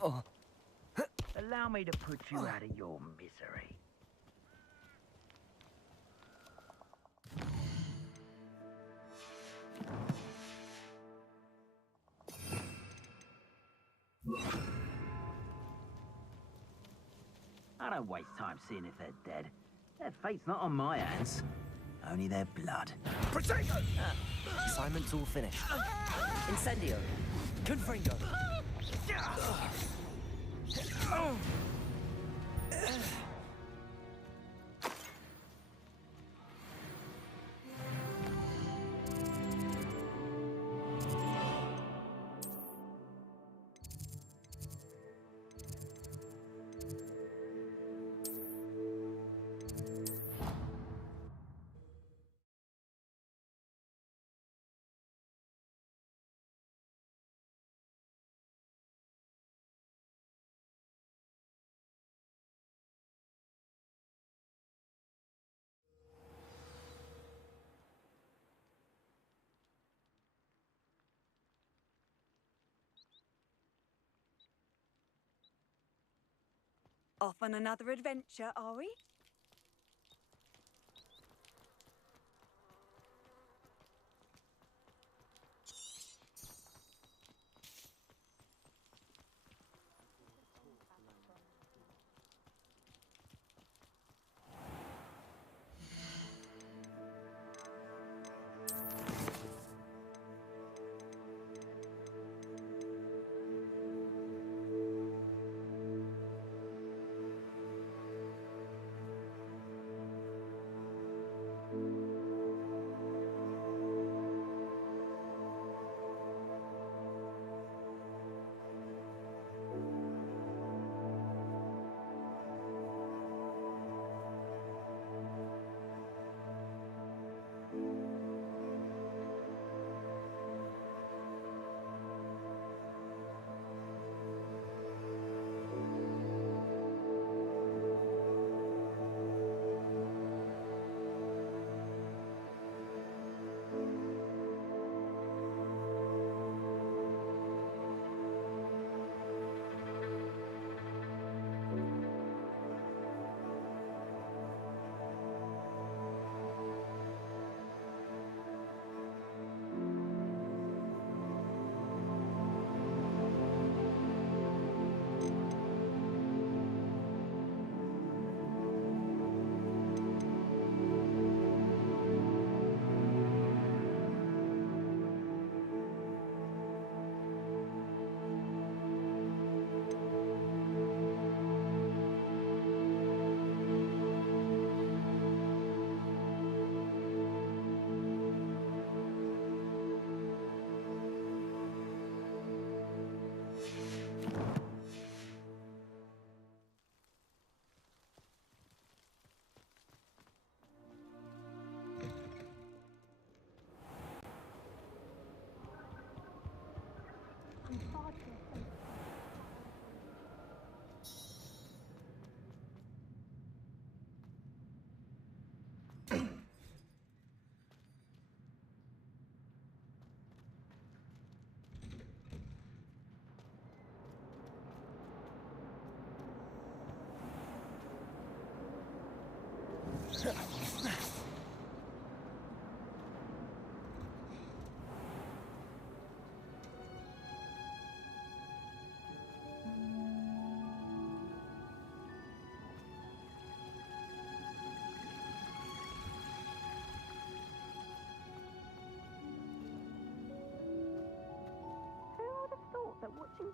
Oh. Allow me to put you out of your misery. I don't waste time seeing if they're dead. Their fate's not on my hands. Only their blood. Protego! Assignment's all finished. Incendio! Confringo! Off on another adventure, are we?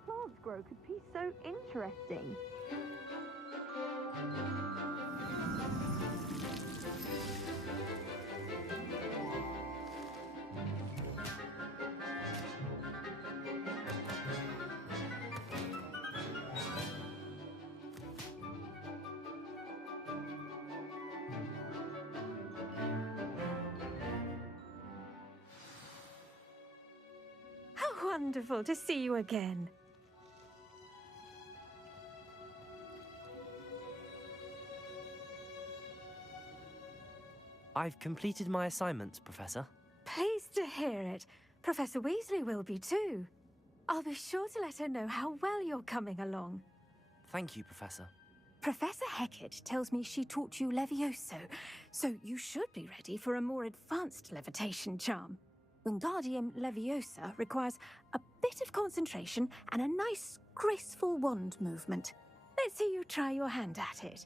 plants grow could be so interesting. How wonderful to see you again. I've completed my assignments, Professor. Pleased to hear it. Professor Weasley will be too. I'll be sure to let her know how well you're coming along. Thank you, Professor. Professor Hecat tells me she taught you Levioso, so you should be ready for a more advanced levitation charm. Wingardium Leviosa requires a bit of concentration and a nice, graceful wand movement. Let's see you try your hand at it.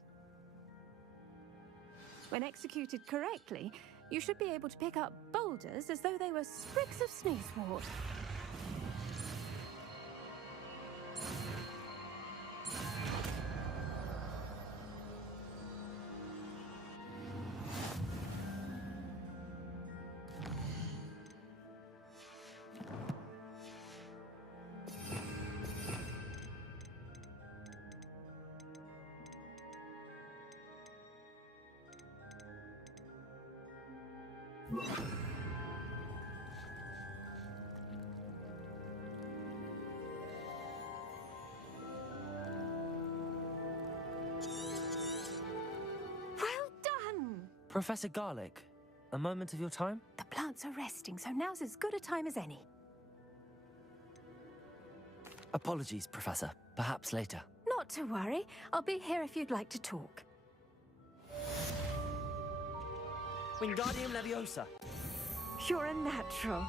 When executed correctly, you should be able to pick up boulders as though they were sprigs of sneezewort. Professor Garlick, a moment of your time? The plants are resting, so now's as good a time as any. Apologies, Professor. Perhaps later. Not to worry. I'll be here if you'd like to talk. Wingardium Leviosa. You're a natural.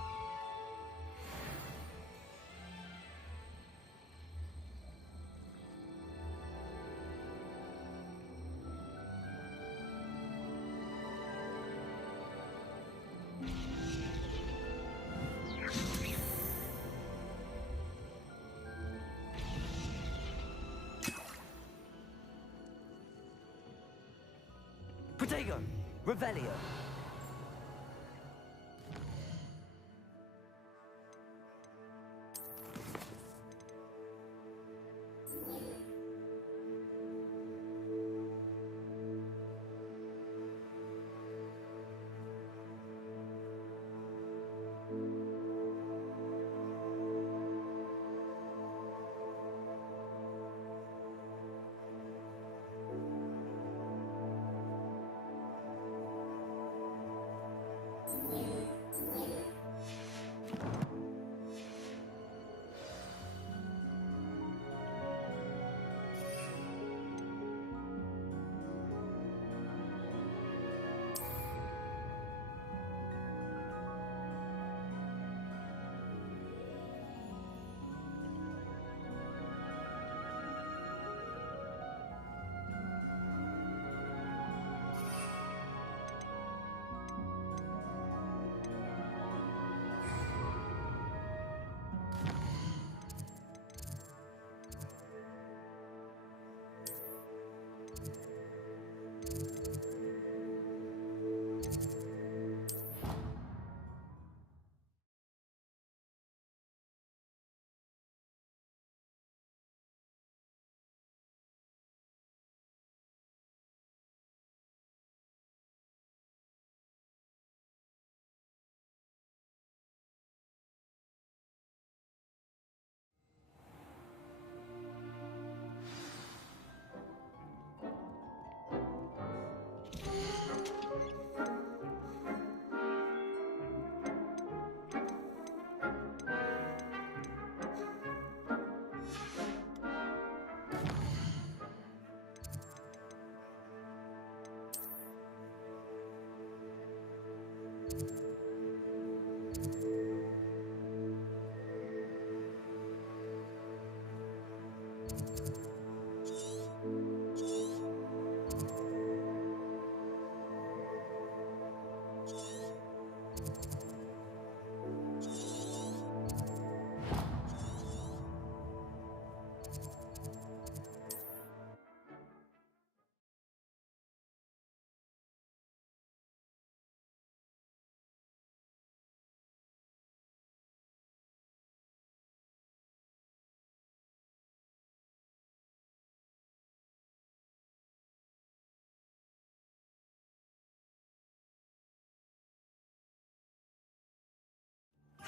Protego! Revelio!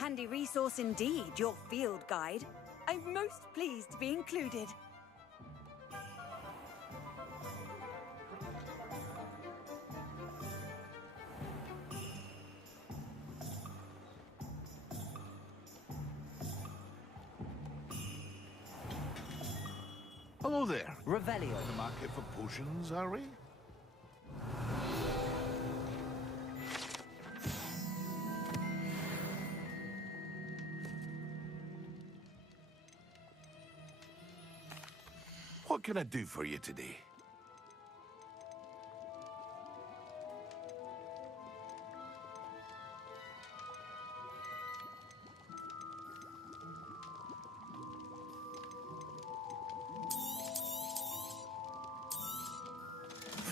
Handy resource indeed, your field guide. I'm most pleased to be included. Hello there. Revelio. In the market for potions, are we? What can I do for you today?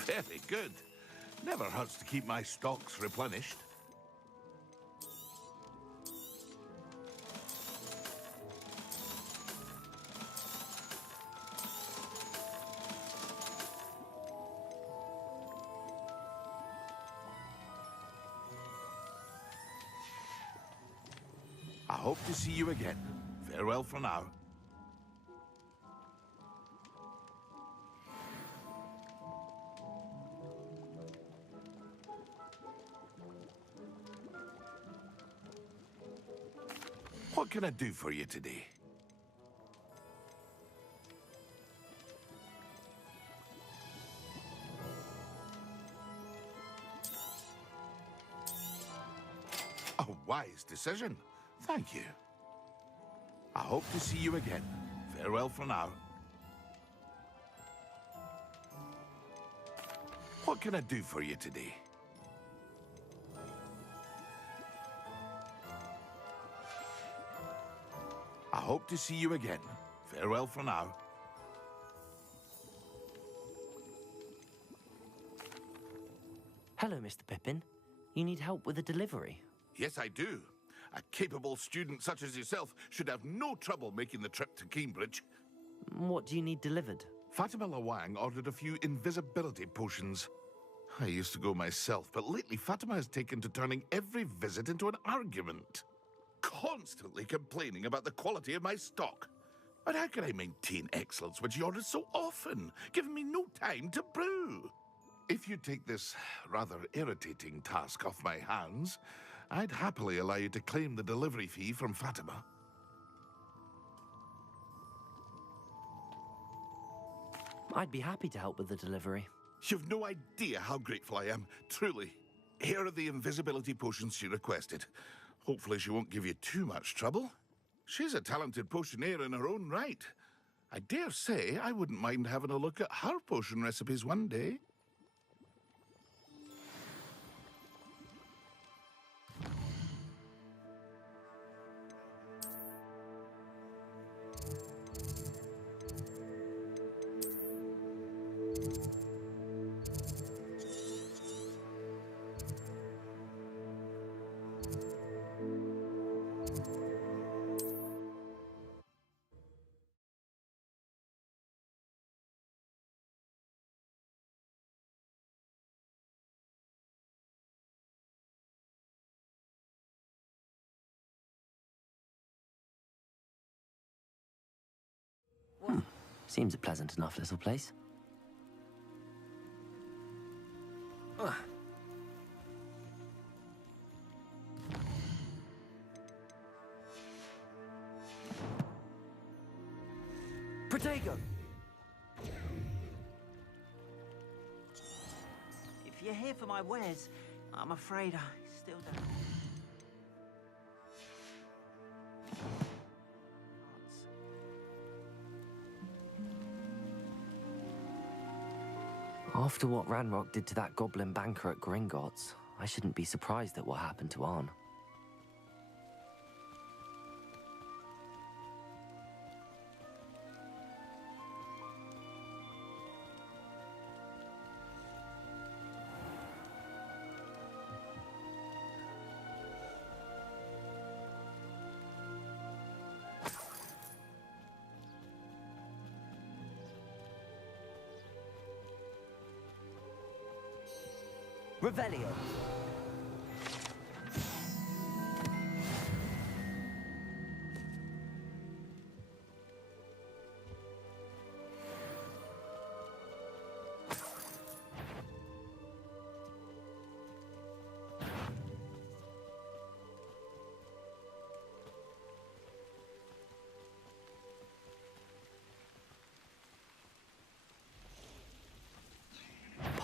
Very good. Never hurts to keep my stocks replenished. I hope to see you again. Farewell for now. What can I do for you today? A wise decision. Thank you. I hope to see you again. Farewell for now. What can I do for you today? I hope to see you again. Farewell for now. Hello, Mr. Pippin. You need help with a delivery? Yes, I do. A capable student such as yourself should have no trouble making the trip to Cambridge. What do you need delivered? Fatima Lawang ordered a few invisibility potions. I used to go myself, but lately Fatima has taken to turning every visit into an argument. Constantly complaining about the quality of my stock. But how can I maintain excellence when she orders so often, giving me no time to brew? If you take this rather irritating task off my hands, I'd happily allow you to claim the delivery fee from Fatima. I'd be happy to help with the delivery. You've no idea how grateful I am, truly. Here are the invisibility potions she requested. Hopefully she won't give you too much trouble. She's a talented potioneer in her own right. I dare say I wouldn't mind having a look at her potion recipes one day. Seems a pleasant enough little place. Protego! If you're here for my wares, I'm afraid I still don't. After what Ranrock did to that goblin banker at Gringotts, I shouldn't be surprised at what happened to Arn. Revelio.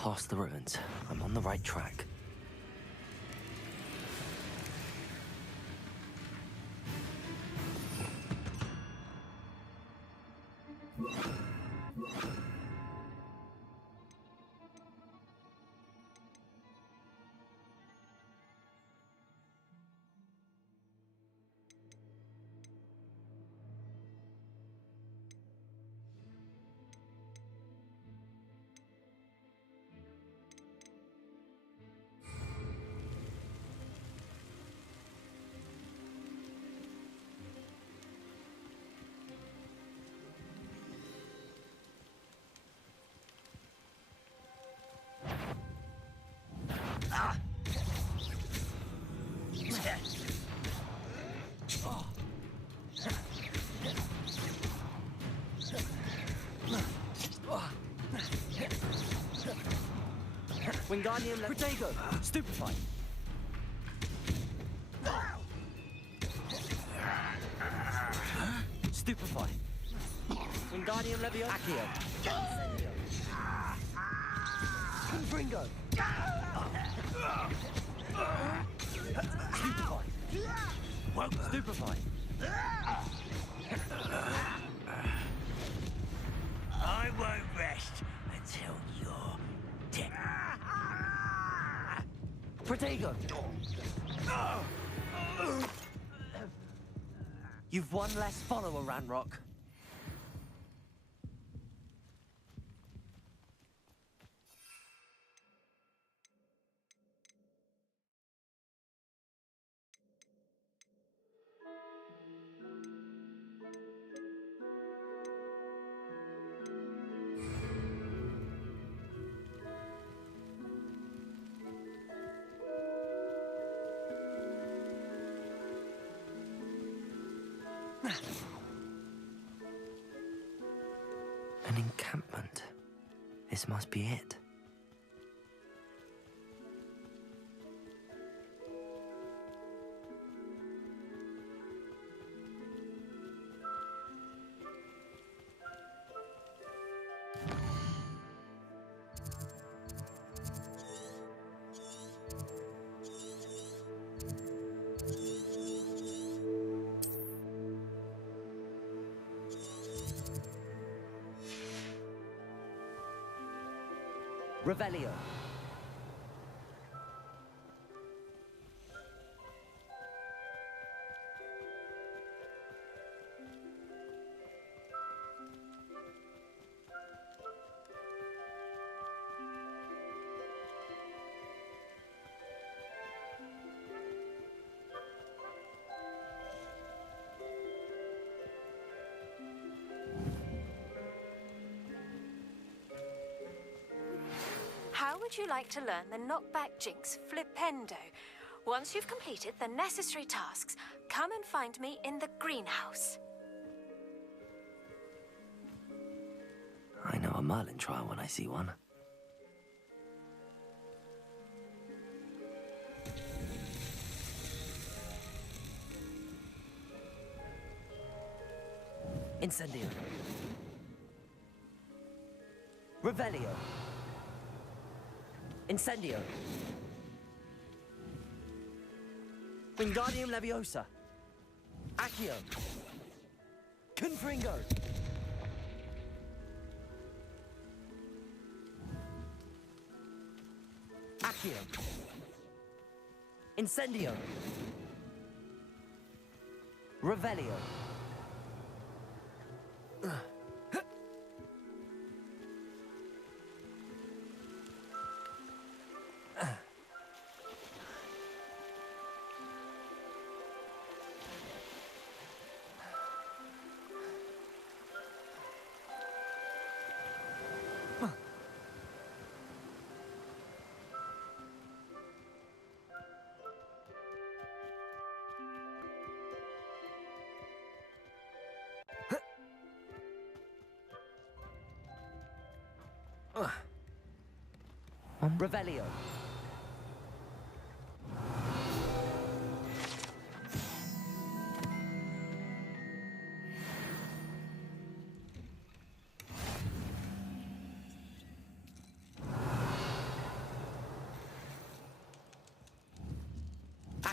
past the ruins. I'm on the right track. Wingardium Protego! Stupefy! Stupefy! Wingardium Leviosa! Accio! Confringo! Stupefy! Stupefy! I won't rest until you're dead. Protego! You've one less follower, Ranrock. An encampment. This must be it. Revelio. How would you like to learn the knockback jinx Flipendo? Once you've completed the necessary tasks, come and find me in the greenhouse. I know a Merlin trial when I see one. Incendio. Revelio. Incendio. Wingardium Leviosa. Accio. Confringo. Accio. Incendio. Revelio. Revelio.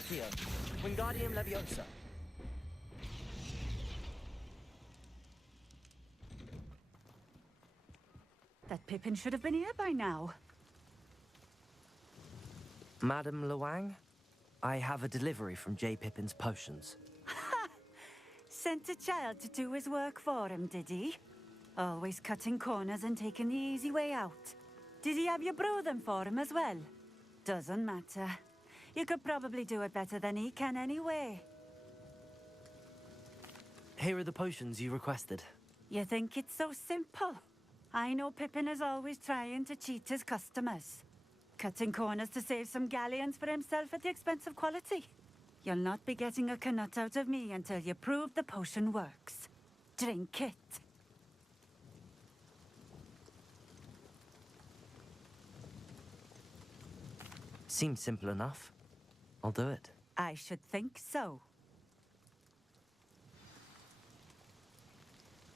Accio. Wingardium Leviosa. That Pippin should have been here by now. Madam Luang, I have a delivery from J. Pippin's potions. Sent a child to do his work for him, did he? Always cutting corners and taking the easy way out. Did he have you brew them for him as well? Doesn't matter. You could probably do it better than he can anyway. Here are the potions you requested. You think it's so simple? I know Pippin is always trying to cheat his customers. Cutting corners to save some galleons for himself at the expense of quality. You'll not be getting a canut out of me until you prove the potion works. Drink it. Seems simple enough. I'll do it. I should think so.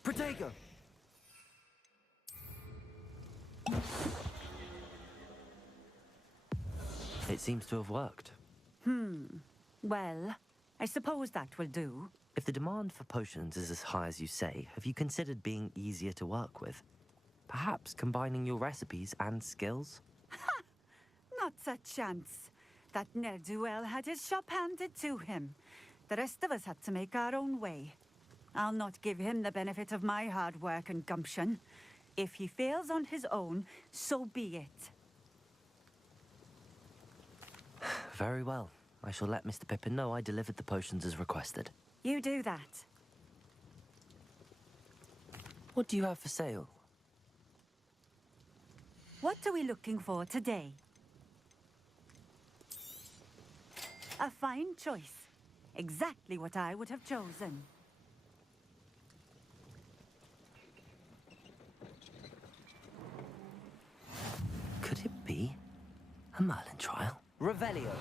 Protego! It seems to have worked. Well, I suppose that will do. If the demand for potions is as high as you say, have you considered being easier to work with? Perhaps combining your recipes and skills? Not a chance. That ne'er-do-well had his shop handed to him. The rest of us had to make our own way. I'll not give him the benefit of my hard work and gumption. If he fails on his own, so be it. Very well. I shall let Mr. Pippin know I delivered the potions as requested. You do that. What do you have for sale? What are we looking for today? A fine choice. Exactly what I would have chosen. Could it be a Merlin trial? Revelio.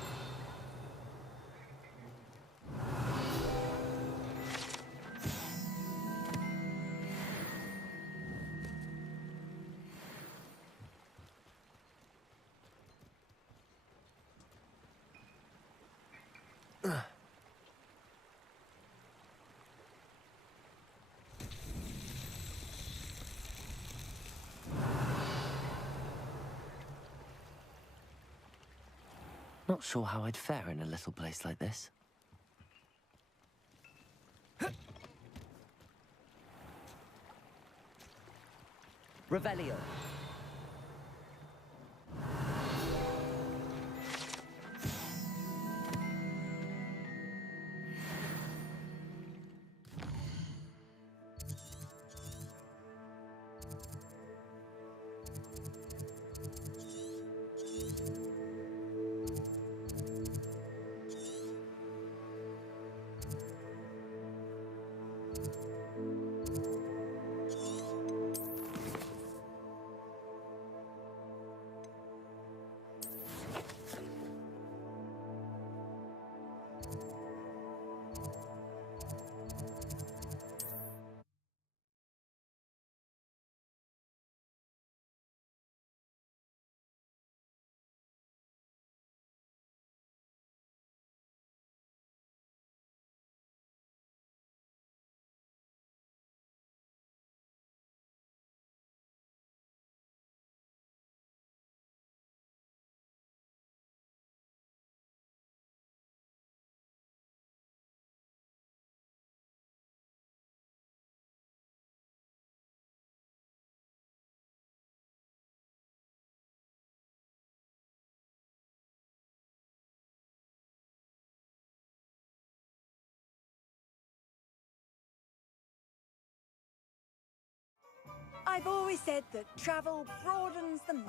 Not sure how I'd fare in a little place like this. Revelio. I've always said that travel broadens the mind.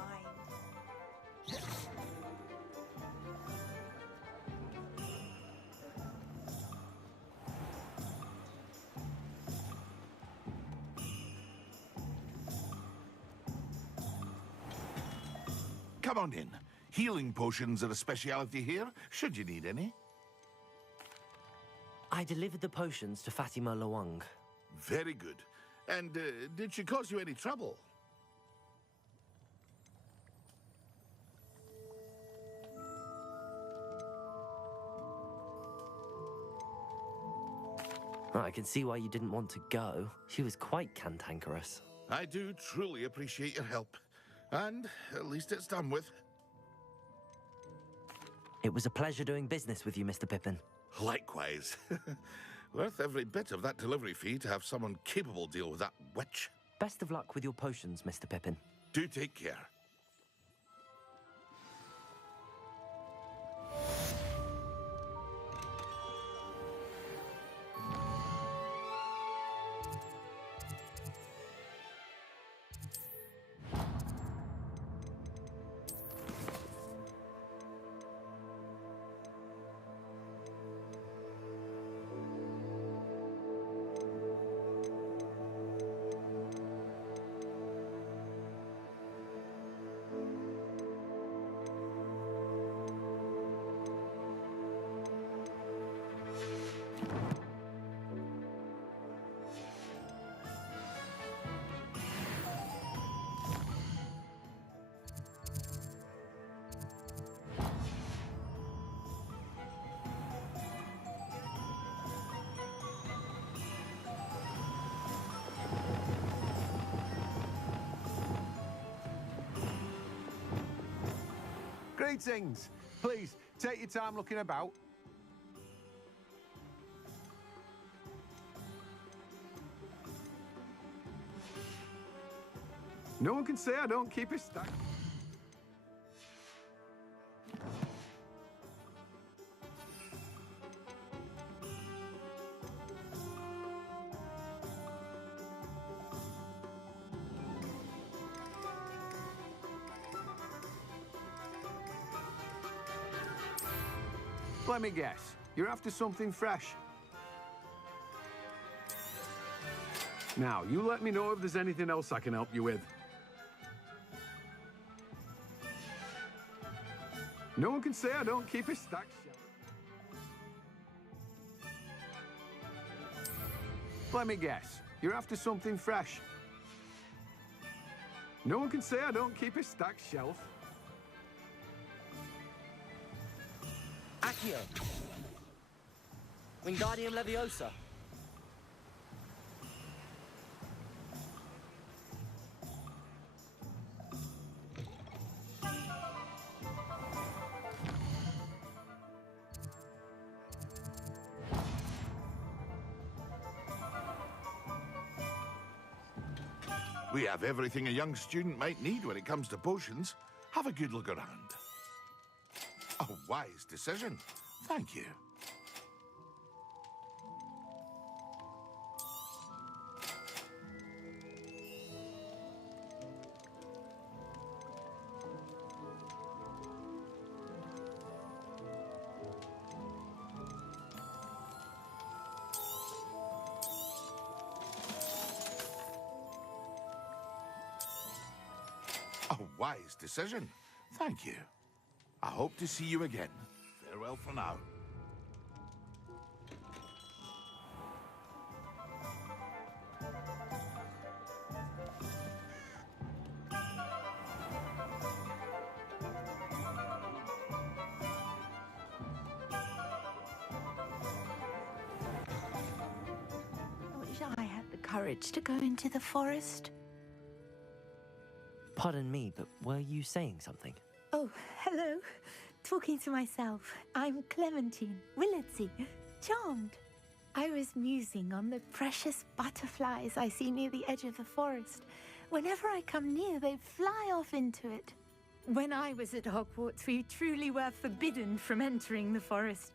Come on in. Healing potions are a speciality here, should you need any. I delivered the potions to Fatima Luang. Very good. And did she cause you any trouble? I can see why you didn't want to go. She was quite cantankerous. I do truly appreciate your help. And at least it's done with. It was a pleasure doing business with you, Mr. Pippin. Likewise. Worth every bit of that delivery fee to have someone capable deal with that witch. Best of luck with your potions, Mr. Pippin. Do take care. Greetings. Please, take your time looking about. No one can say I don't keep a stack. Let me guess. You're after something fresh. Now, you let me know if there's anything else I can help you with. No one can say I don't keep a stack shelf. Let me guess. You're after something fresh. No one can say I don't keep a stacked shelf. Accio! Wingardium Leviosa! We have everything a young student might need when it comes to potions. Have a good look around. A wise decision. Thank you. A wise decision. Thank you. I hope to see you again. Farewell for now. I wish I had the courage to go into the forest. Pardon me, but were you saying something? Oh, hello. Talking to myself. I'm Clementine Willardsey, charmed. I was musing on the precious butterflies I see near the edge of the forest. Whenever I come near, they fly off into it. When I was at Hogwarts, we truly were forbidden from entering the forest.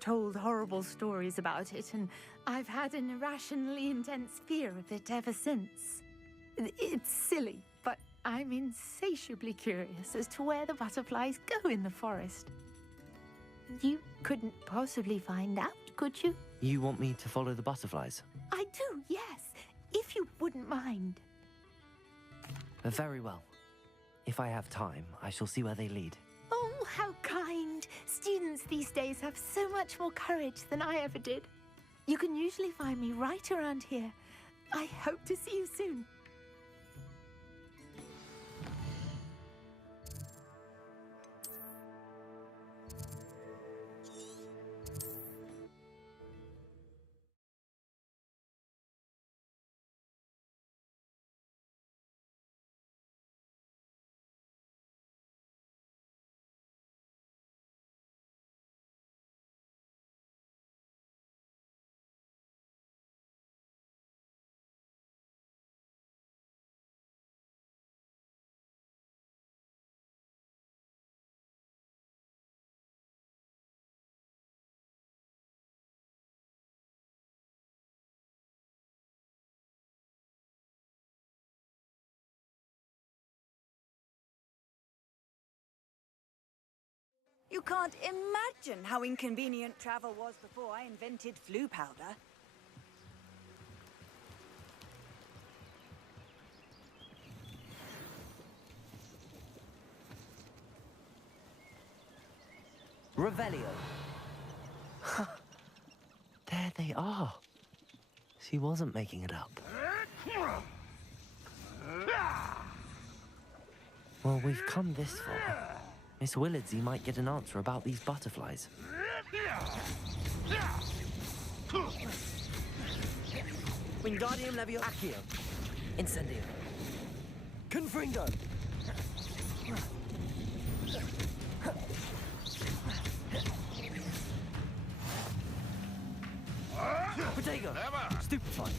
Told horrible stories about it, and I've had an irrationally intense fear of it ever since. It's silly, but I'm insatiably curious as to where the butterflies go in the forest. You couldn't possibly find out, could you? You want me to follow the butterflies? I do, yes, if you wouldn't mind. Very well. If I have time, I shall see where they lead. Oh, how kind. Students these days have so much more courage than I ever did. You can usually find me right around here. I hope to see you soon. You can't imagine how inconvenient travel was before I invented flu powder. Revelio. There they are. She wasn't making it up. Well, we've come this far. Miss Willardsey might get an answer about these butterflies. Wingardium Levio Accio. Incendio. Confringo. Protego. Stupefy.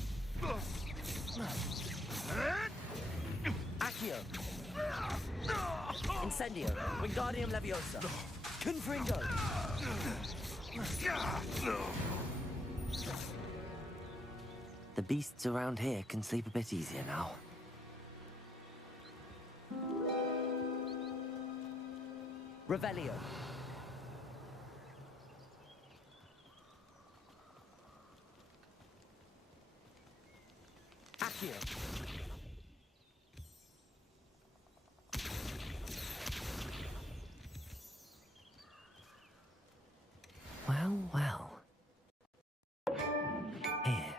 Accio. Incendio. Wingardium Leviosa. Confringo. The beasts around here can sleep a bit easier now. Revelio. Accio. Well, well. Here.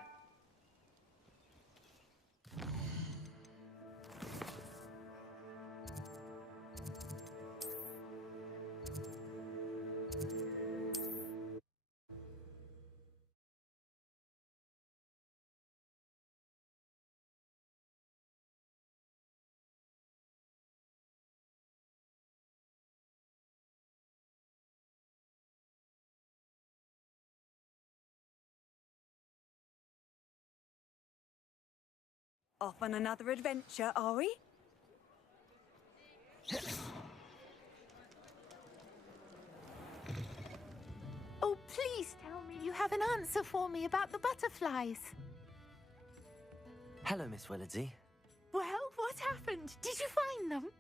Off on another adventure, are we? Oh, please tell me you have an answer for me about the butterflies. Hello, Miss Willardsey. Well, what happened? Did you find them?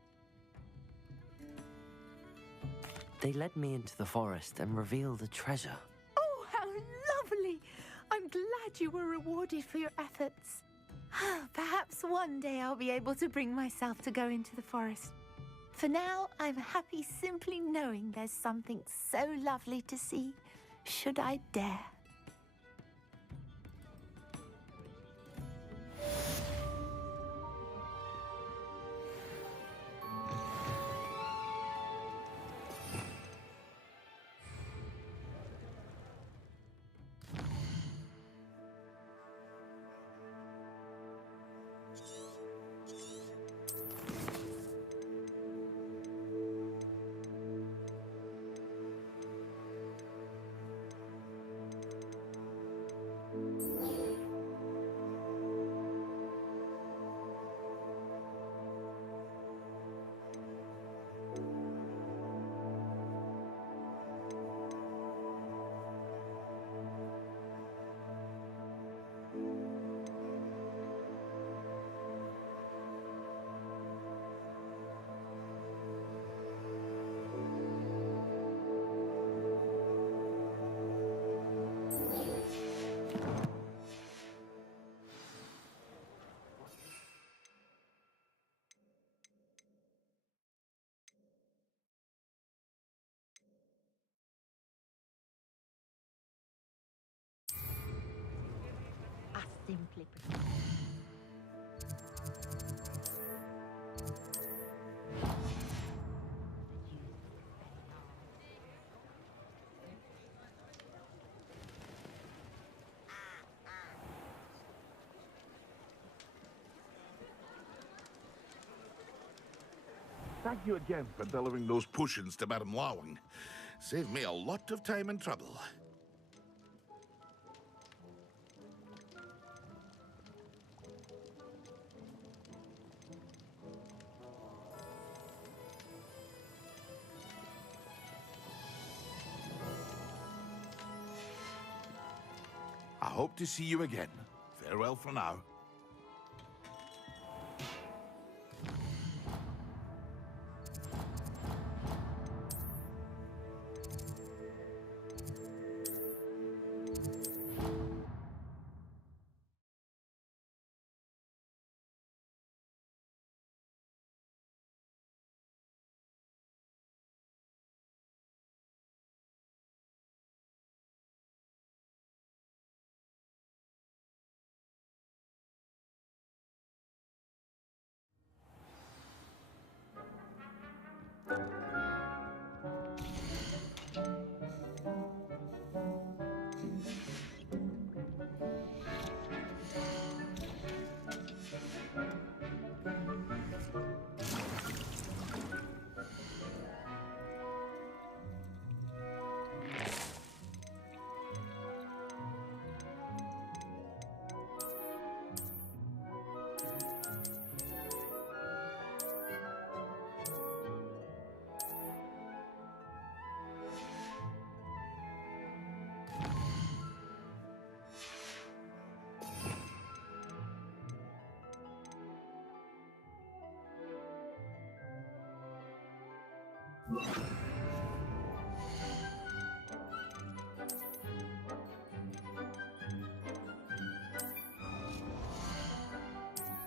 They led me into the forest and revealed a treasure. Oh, how lovely! I'm glad you were rewarded for your efforts. Perhaps one day I'll be able to bring myself to go into the forest. For now, I'm happy simply knowing there's something so lovely to see, should I dare. Simply. Thank you again for delivering those potions to Madame Lawing. Saved me a lot of time and trouble. I hope to see you again. Farewell for now.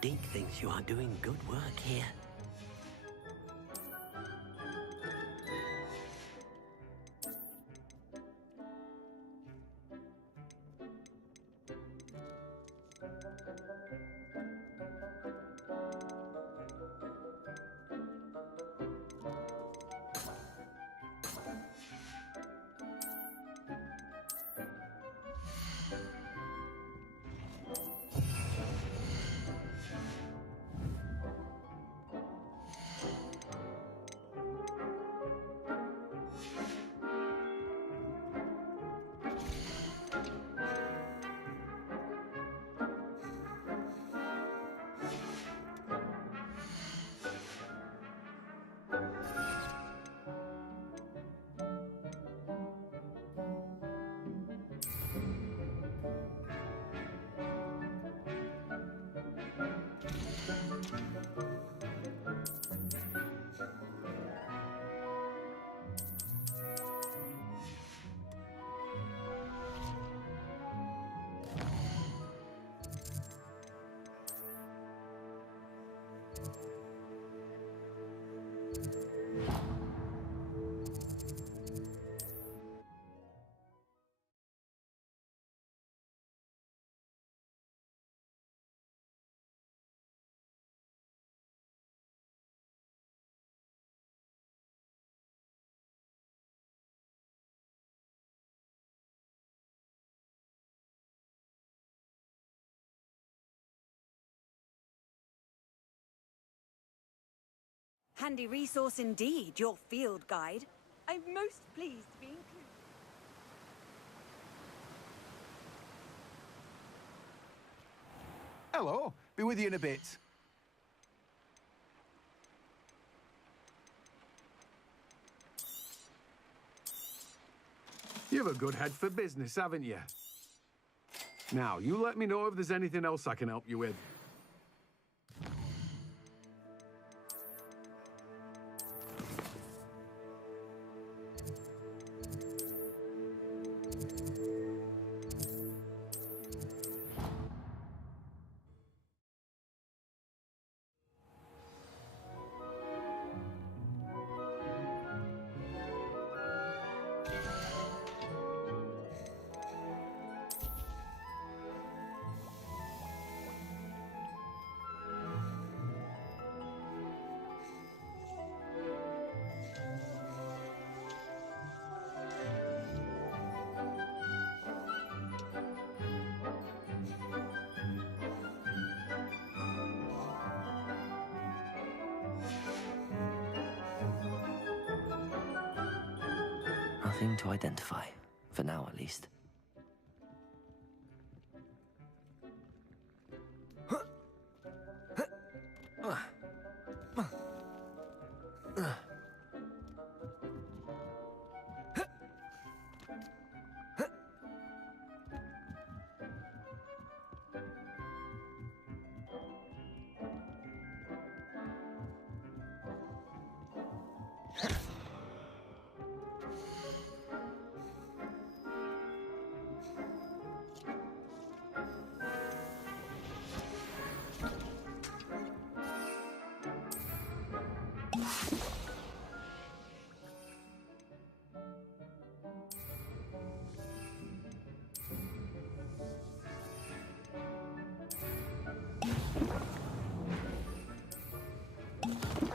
Deke thinks you are doing good work here. Handy resource indeed, your field guide. I'm most pleased to be included. Hello, be with you in a bit. You've a good head for business, haven't you? Now, you let me know if there's anything else I can help you with. Nothing to identify, for now at least.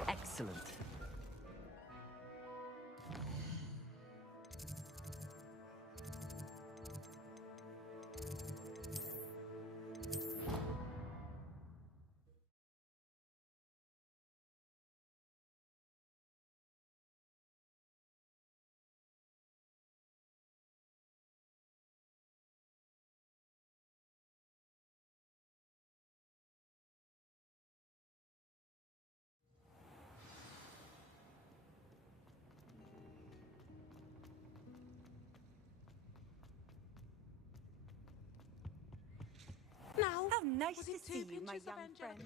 Excellent. Now, how nice to see you, my young friend.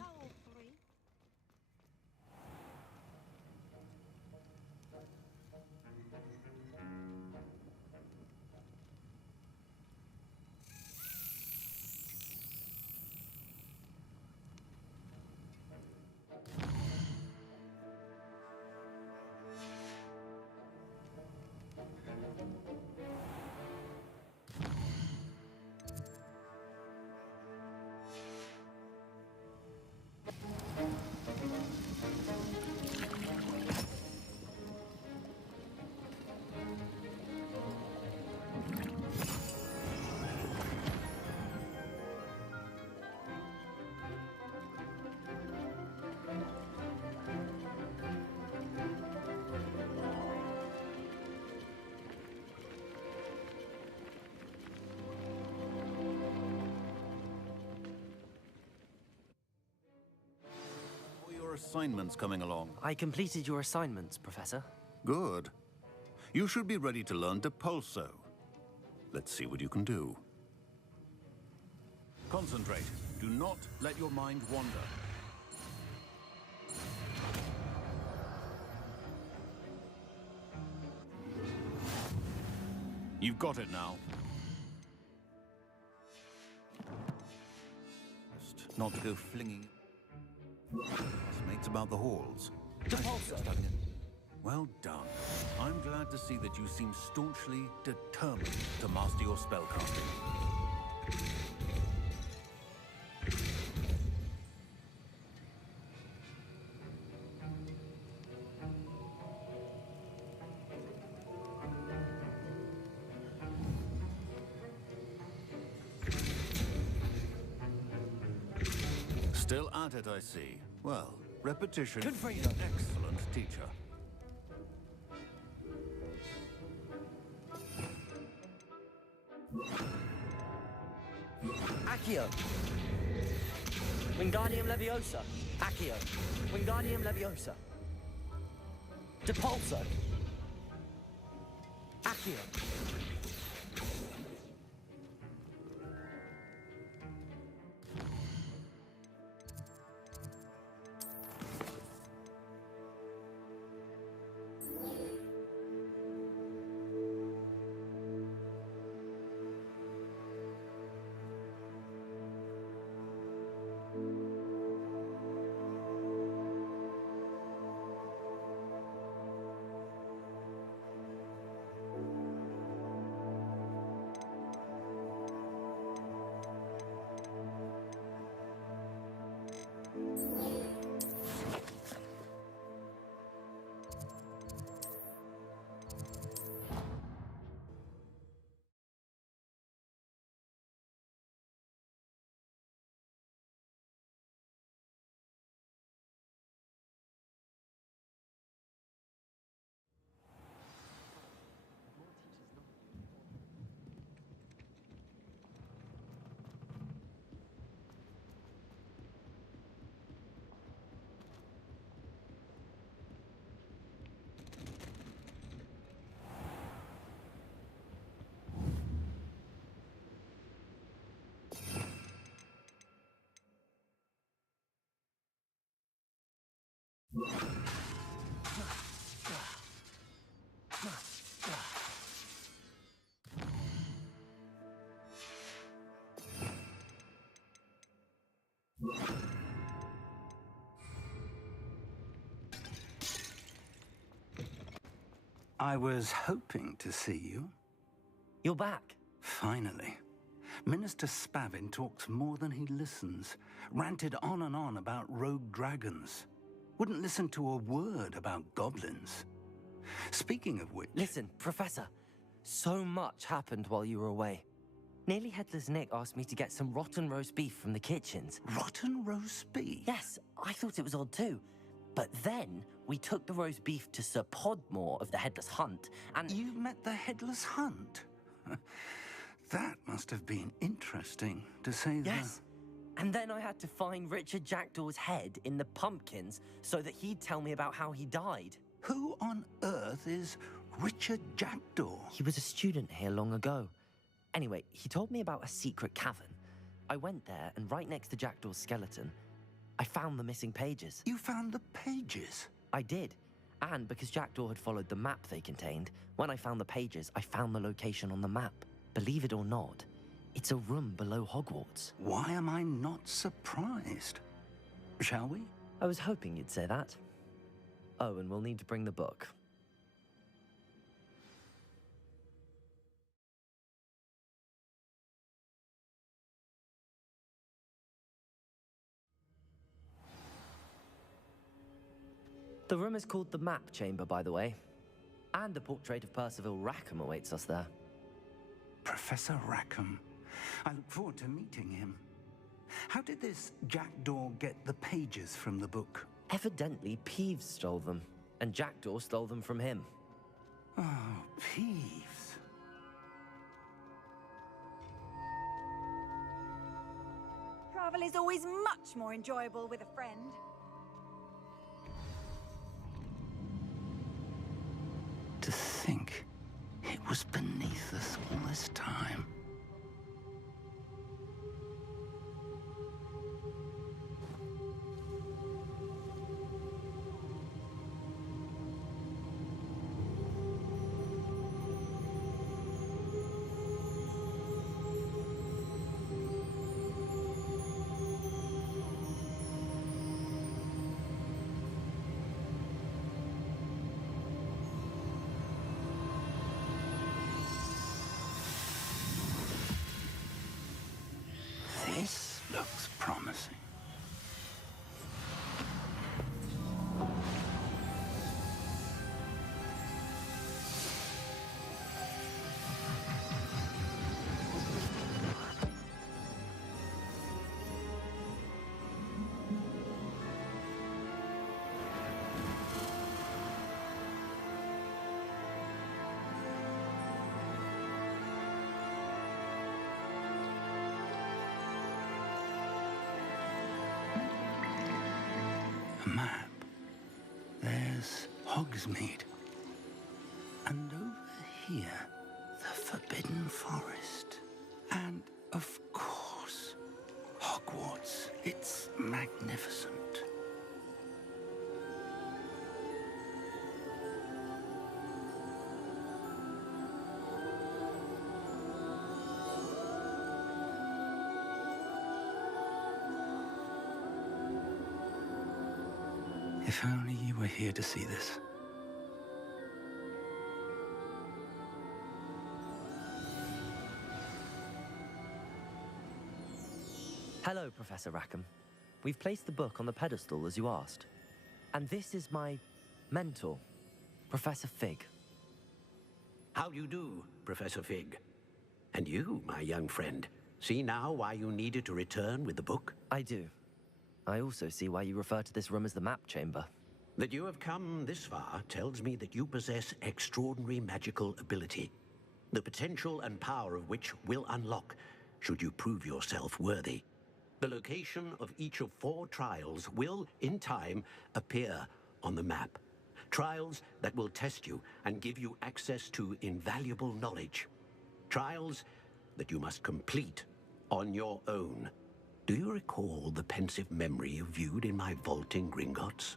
assignments coming along? I completed your assignments, Professor. Good. You should be ready to learn Depulso. Let's see what you can do. Concentrate. Do not let your mind wander. You've got it now. Just not to go flinging mates about the halls. Depulso! Well done. I'm glad to see that you seem staunchly determined to master your spellcasting. Still at it, I see. Well, repetition is an excellent teacher. Accio! Wingardium Leviosa! Accio! Wingardium Leviosa! Depulso! Accio! I was hoping to see you. You're back. Finally. Minister Spavin talks more than he listens. Ranted on and on about rogue dragons. Wouldn't listen to a word about goblins. Speaking of which... Listen, Professor. So much happened while you were away. Nearly Headless Nick asked me to get some rotten roast beef from the kitchens. Rotten roast beef? Yes, I thought it was odd too. But then we took the roast beef to Sir Podmore of the Headless Hunt, and... You met the Headless Hunt? That must have been interesting, to say the... Yes. And then I had to find Richard Jackdaw's head in the pumpkins so that he'd tell me about how he died. Who on earth is Richard Jackdaw? He was a student here long ago. Anyway, he told me about a secret cavern. I went there, and right next to Jackdaw's skeleton, I found the missing pages. You found the pages? I did. And because Jackdaw had followed the map they contained, when I found the pages, I found the location on the map. Believe it or not, it's a room below Hogwarts. Why am I not surprised? Shall we? I was hoping you'd say that. Oh, and we'll need to bring the book. The room is called the Map Chamber, by the way. And a portrait of Percival Rackham awaits us there. Professor Rackham. I look forward to meeting him. How did this Jackdaw get the pages from the book? Evidently, Peeves stole them, and Jackdaw stole them from him. Oh, Peeves. Travel is always much more enjoyable with a friend. To think it was beneath us all this time. This looks promising. A map. There's Hogsmeade. And over here, the Forbidden Forest. And, of course, Hogwarts. It's magnificent. If only you were here to see this. Hello, Professor Rackham. We've placed the book on the pedestal as you asked. And this is my mentor, Professor Fig. How do you do, Professor Fig? And you, my young friend, see now why you needed to return with the book? I do. I also see why you refer to this room as the map chamber. That you have come this far tells me that you possess extraordinary magical ability, the potential and power of which will unlock should you prove yourself worthy. The location of each of 4 trials will, in time, appear on the map. Trials that will test you and give you access to invaluable knowledge. Trials that you must complete on your own. Do you recall the pensive memory you viewed in my vault in Gringotts?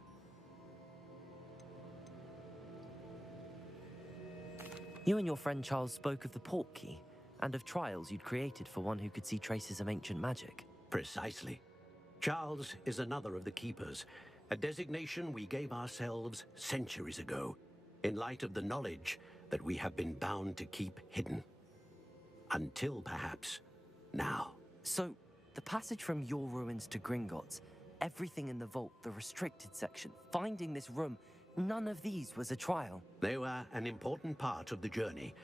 You and your friend Charles spoke of the port key, and of trials you'd created for one who could see traces of ancient magic. Precisely. Charles is another of the Keepers, a designation we gave ourselves centuries ago, in light of the knowledge that we have been bound to keep hidden. Until, perhaps, now. So, the passage from your ruins to Gringotts, everything in the vault, the restricted section, finding this room, none of these was a trial. They were an important part of the journey,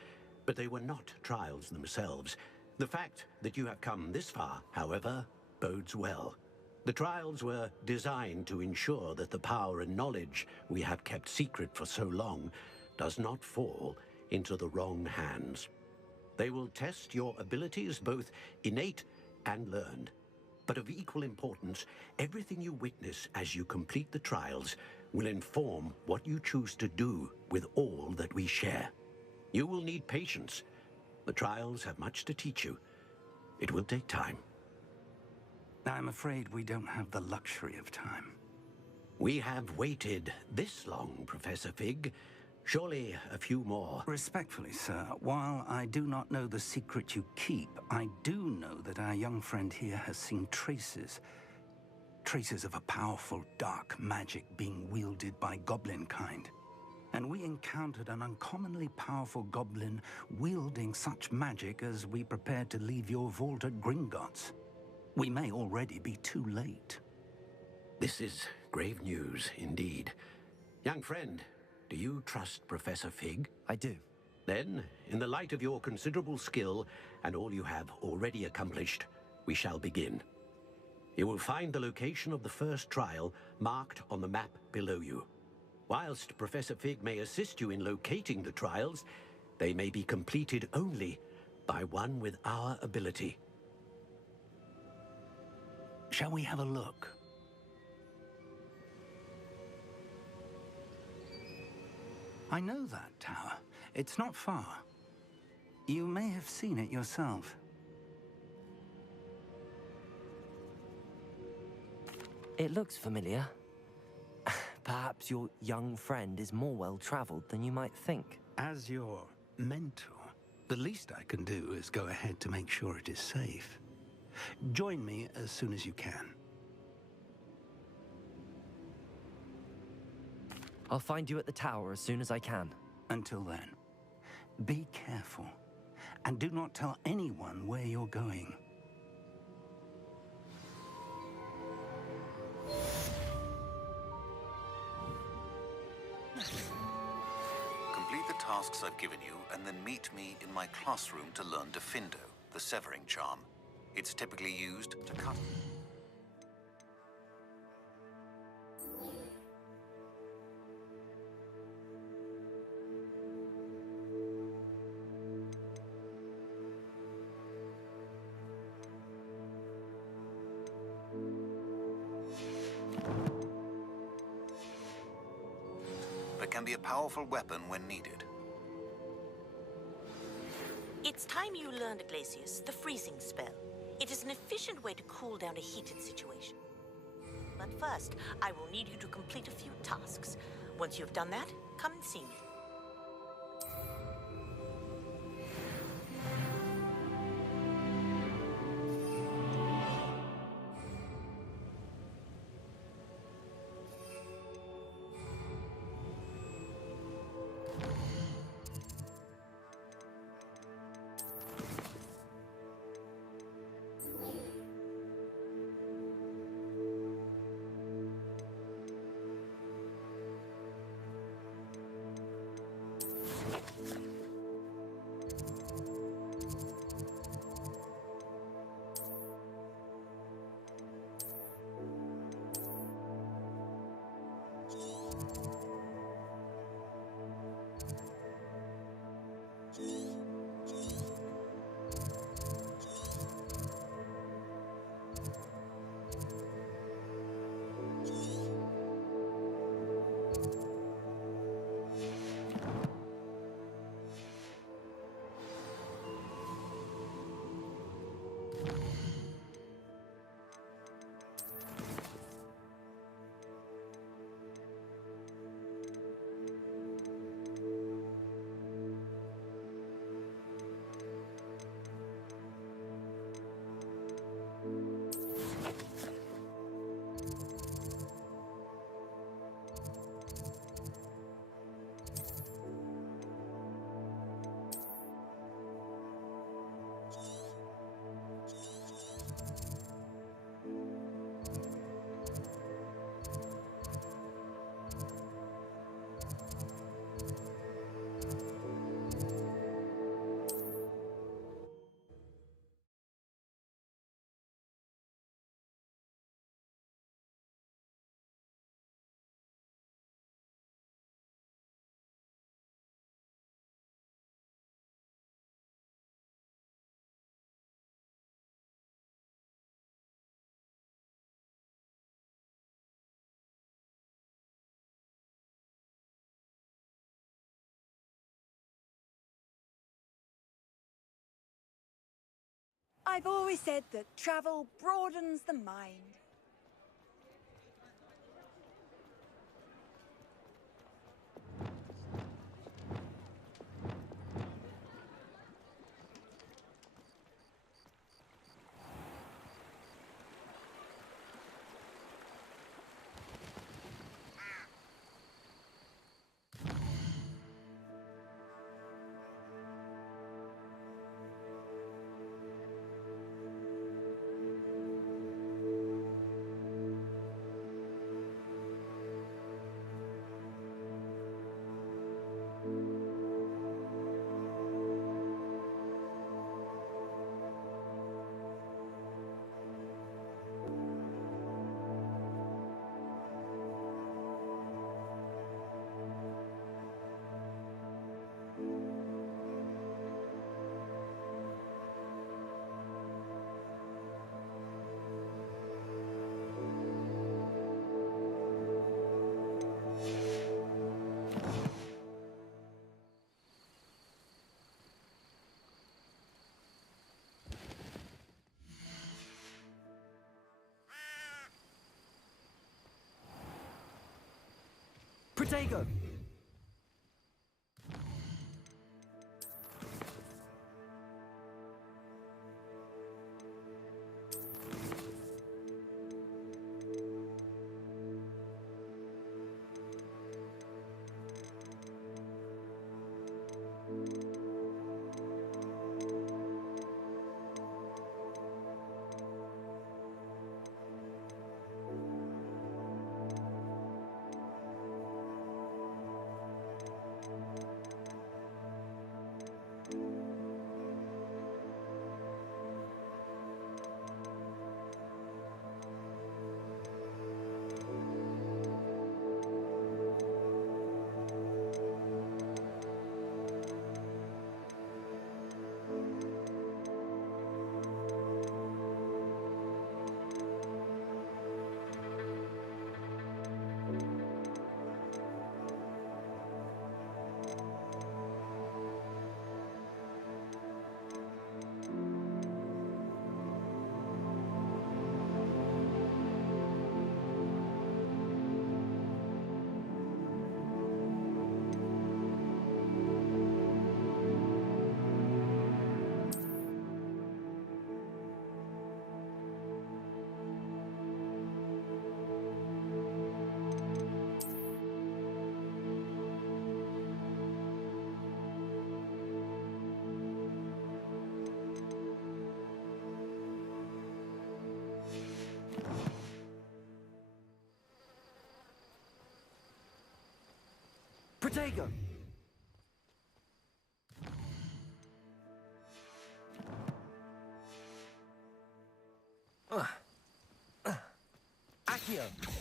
but they were not trials themselves. The fact that you have come this far, however, bodes well. The trials were designed to ensure that the power and knowledge we have kept secret for so long does not fall into the wrong hands. They will test your abilities, both innate and learned. But of equal importance, everything you witness as you complete the trials will inform what you choose to do with all that we share. You will need patience. The trials have much to teach you. It will take time. I'm afraid we don't have the luxury of time. We have waited this long, Professor Fig. Surely a few more. Respectfully, sir, while I do not know the secret you keep, I do know that our young friend here has seen traces of a powerful dark magic being wielded by goblin kind. And we encountered an uncommonly powerful goblin wielding such magic as we prepared to leave your vault at Gringotts. We may already be too late. This is grave news indeed. Young friend, do you trust Professor Fig? I do. Then, in the light of your considerable skill and all you have already accomplished, we shall begin. You will find the location of the first trial marked on the map below you. Whilst Professor Fig may assist you in locating the trials, they may be completed only by one with our ability. Shall we have a look? I know that tower. It's not far. You may have seen it yourself. It looks familiar. Perhaps your young friend is more well-traveled than you might think. As your mentor, the least I can do is go ahead to make sure it is safe. Join me as soon as you can. I'll find you at the tower as soon as I can. Until then, be careful, and do not tell anyone where you're going. Complete the tasks I've given you, and then meet me in my classroom to learn Defindo, the severing charm. It's typically used to cut... but can be a powerful weapon when needed. It's time you learned, Glacius, the freezing spell. It is an efficient way to cool down a heated situation. But first, I will need you to complete a few tasks. Once you've done that, come and see me. I've always said that travel broadens the mind. Protego! Protego! Accio!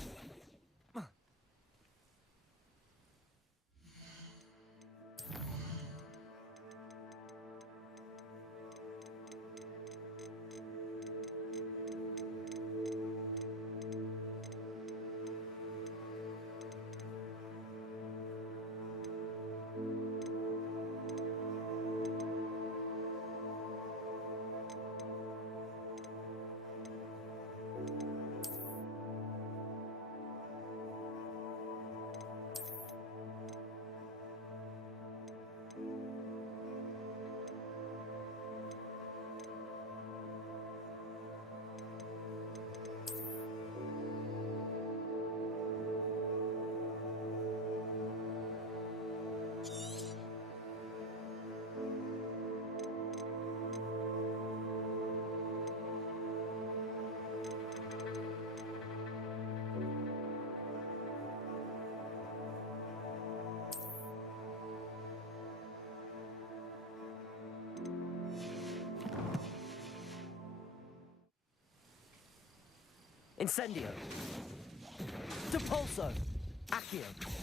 Incendio! Depulso! Accio!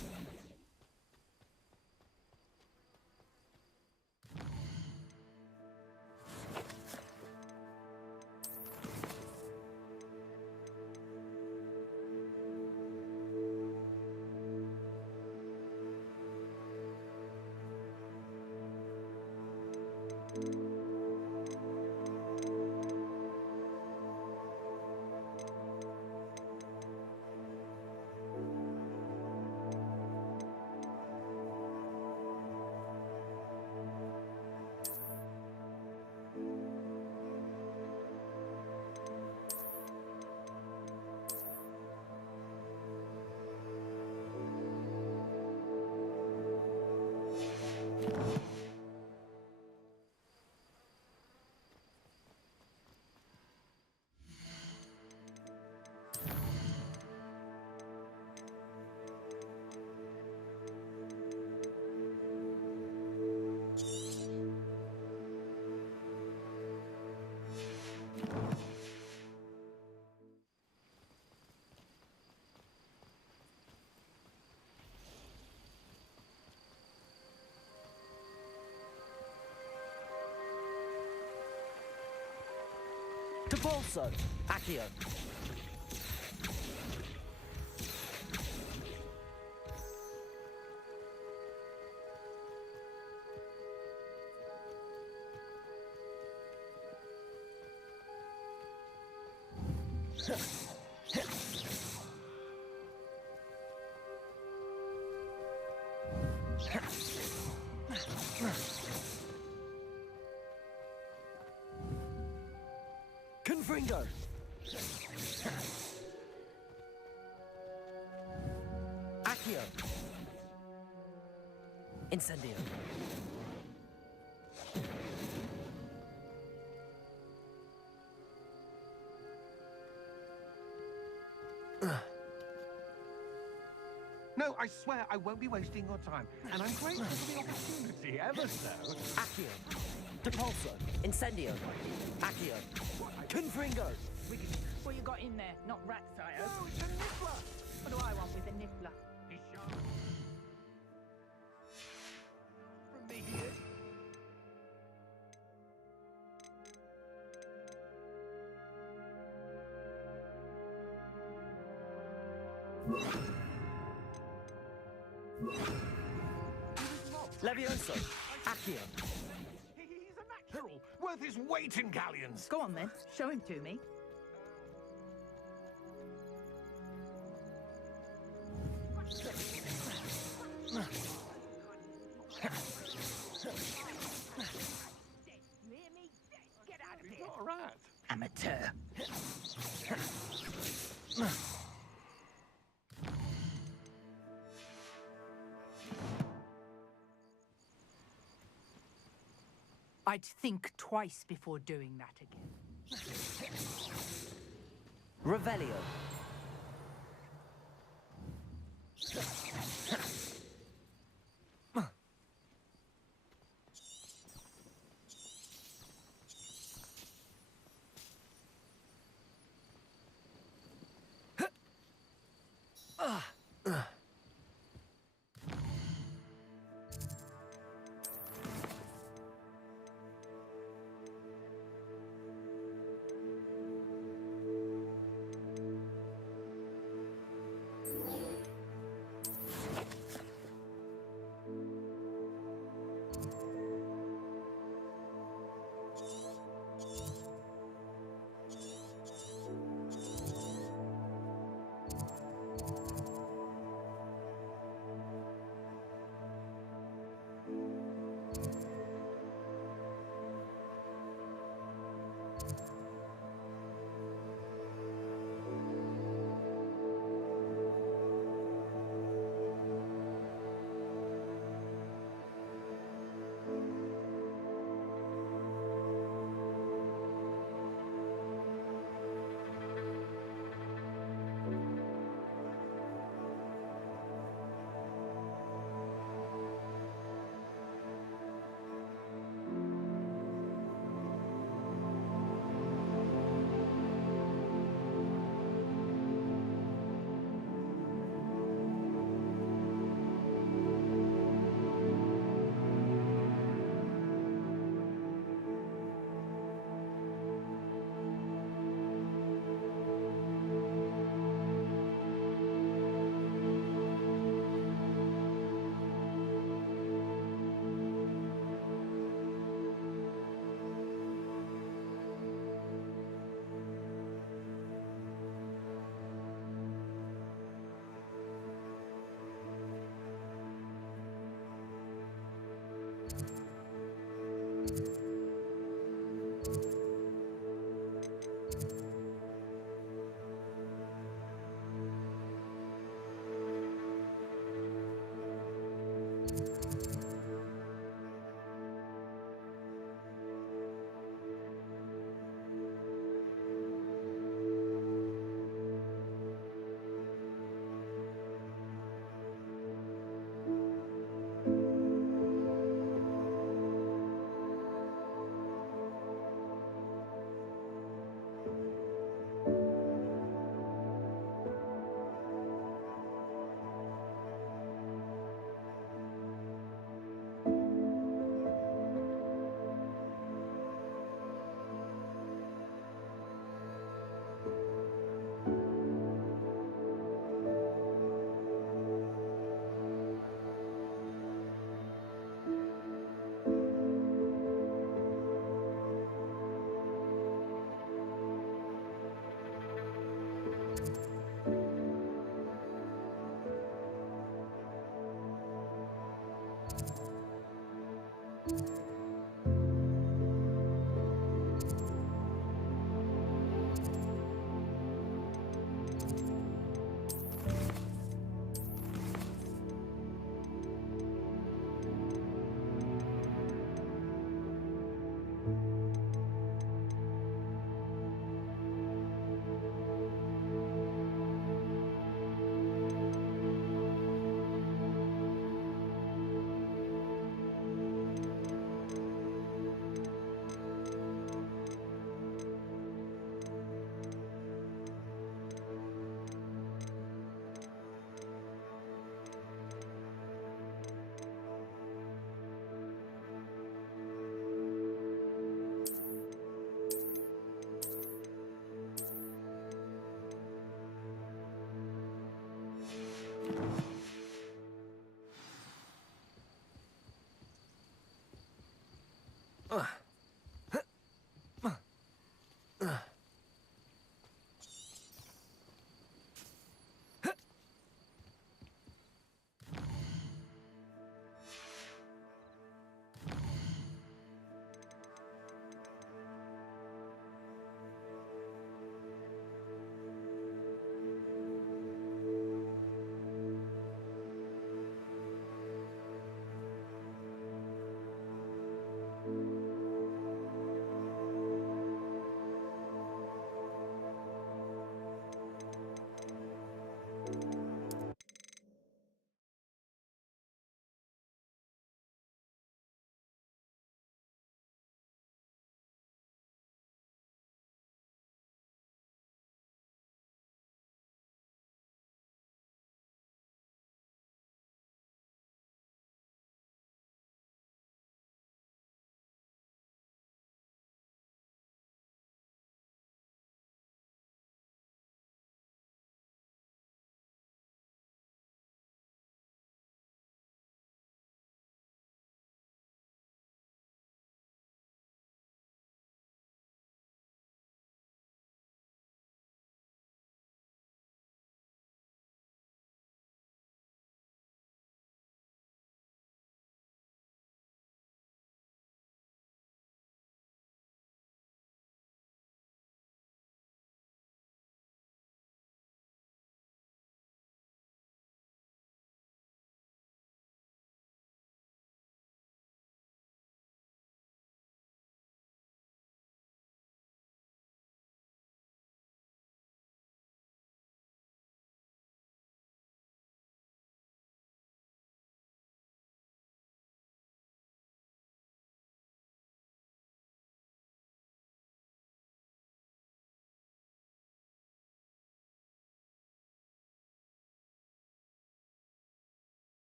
Depulso! Accio! Confringo! Accio! Incendio! No, I swear I won't be wasting your time, and I'm grateful for the opportunity, ever so. Accio! Depulso! Incendio! Accio! Confringo! What you got in there? Not rat sire. Oh, it's a niffler! What do I want with a niffler? From me here. Levioso! Accio! He's a natural, worth his weight in galleons. Go on then, show him to me. All right. Amateur. I'd think twice before doing that again. Revelio!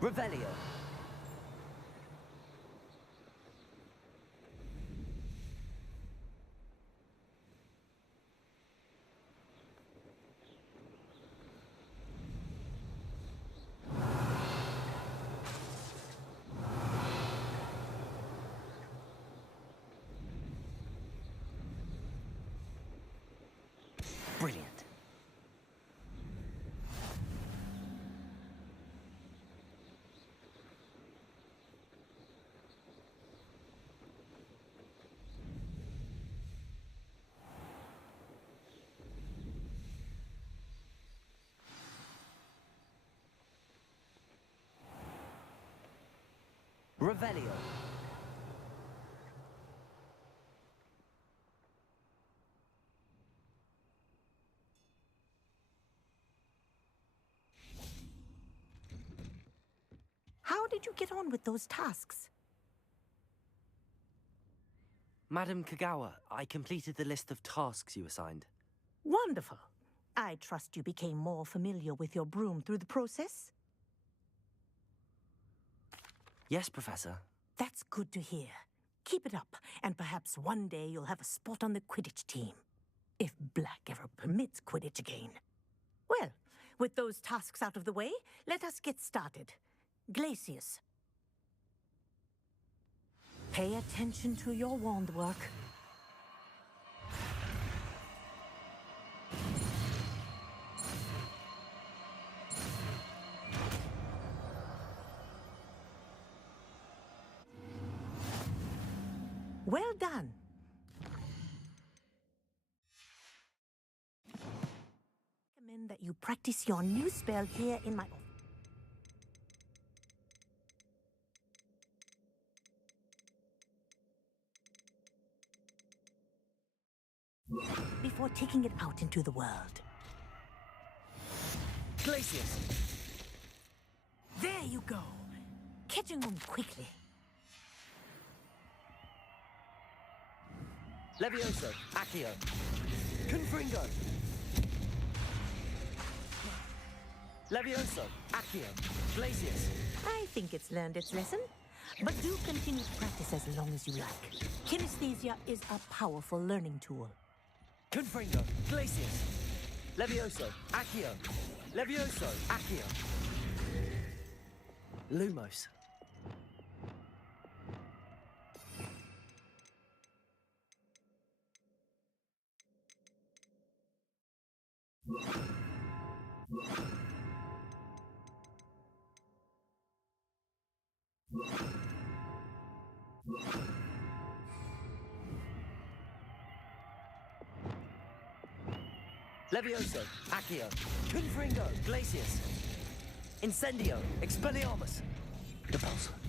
Revelio. Brilliant. Revelio. How did you get on with those tasks? Madam Kagawa, I completed the list of tasks you assigned. Wonderful. I trust you became more familiar with your broom through the process? Yes, Professor. That's good to hear. Keep it up, and perhaps one day you'll have a spot on the Quidditch team. If Black ever permits Quidditch again. Well, with those tasks out of the way, let us get started. Glacius. Pay attention to your wand work. Well done. I recommend that you practice your new spell here in my office. Before taking it out into the world. Glacius! There you go. Catching on quickly. Levioso, Accio. Confringo. Levioso, Accio. Glacius. I think it's learned its lesson. But do continue to practice as long as you like. Kinesthesia is a powerful learning tool. Confringo, Glacius. Levioso, Accio. Levioso, Accio. Lumos. Levioso, Accio. Confringo, Glacius. Incendio, Expelliarmus. Repulsor.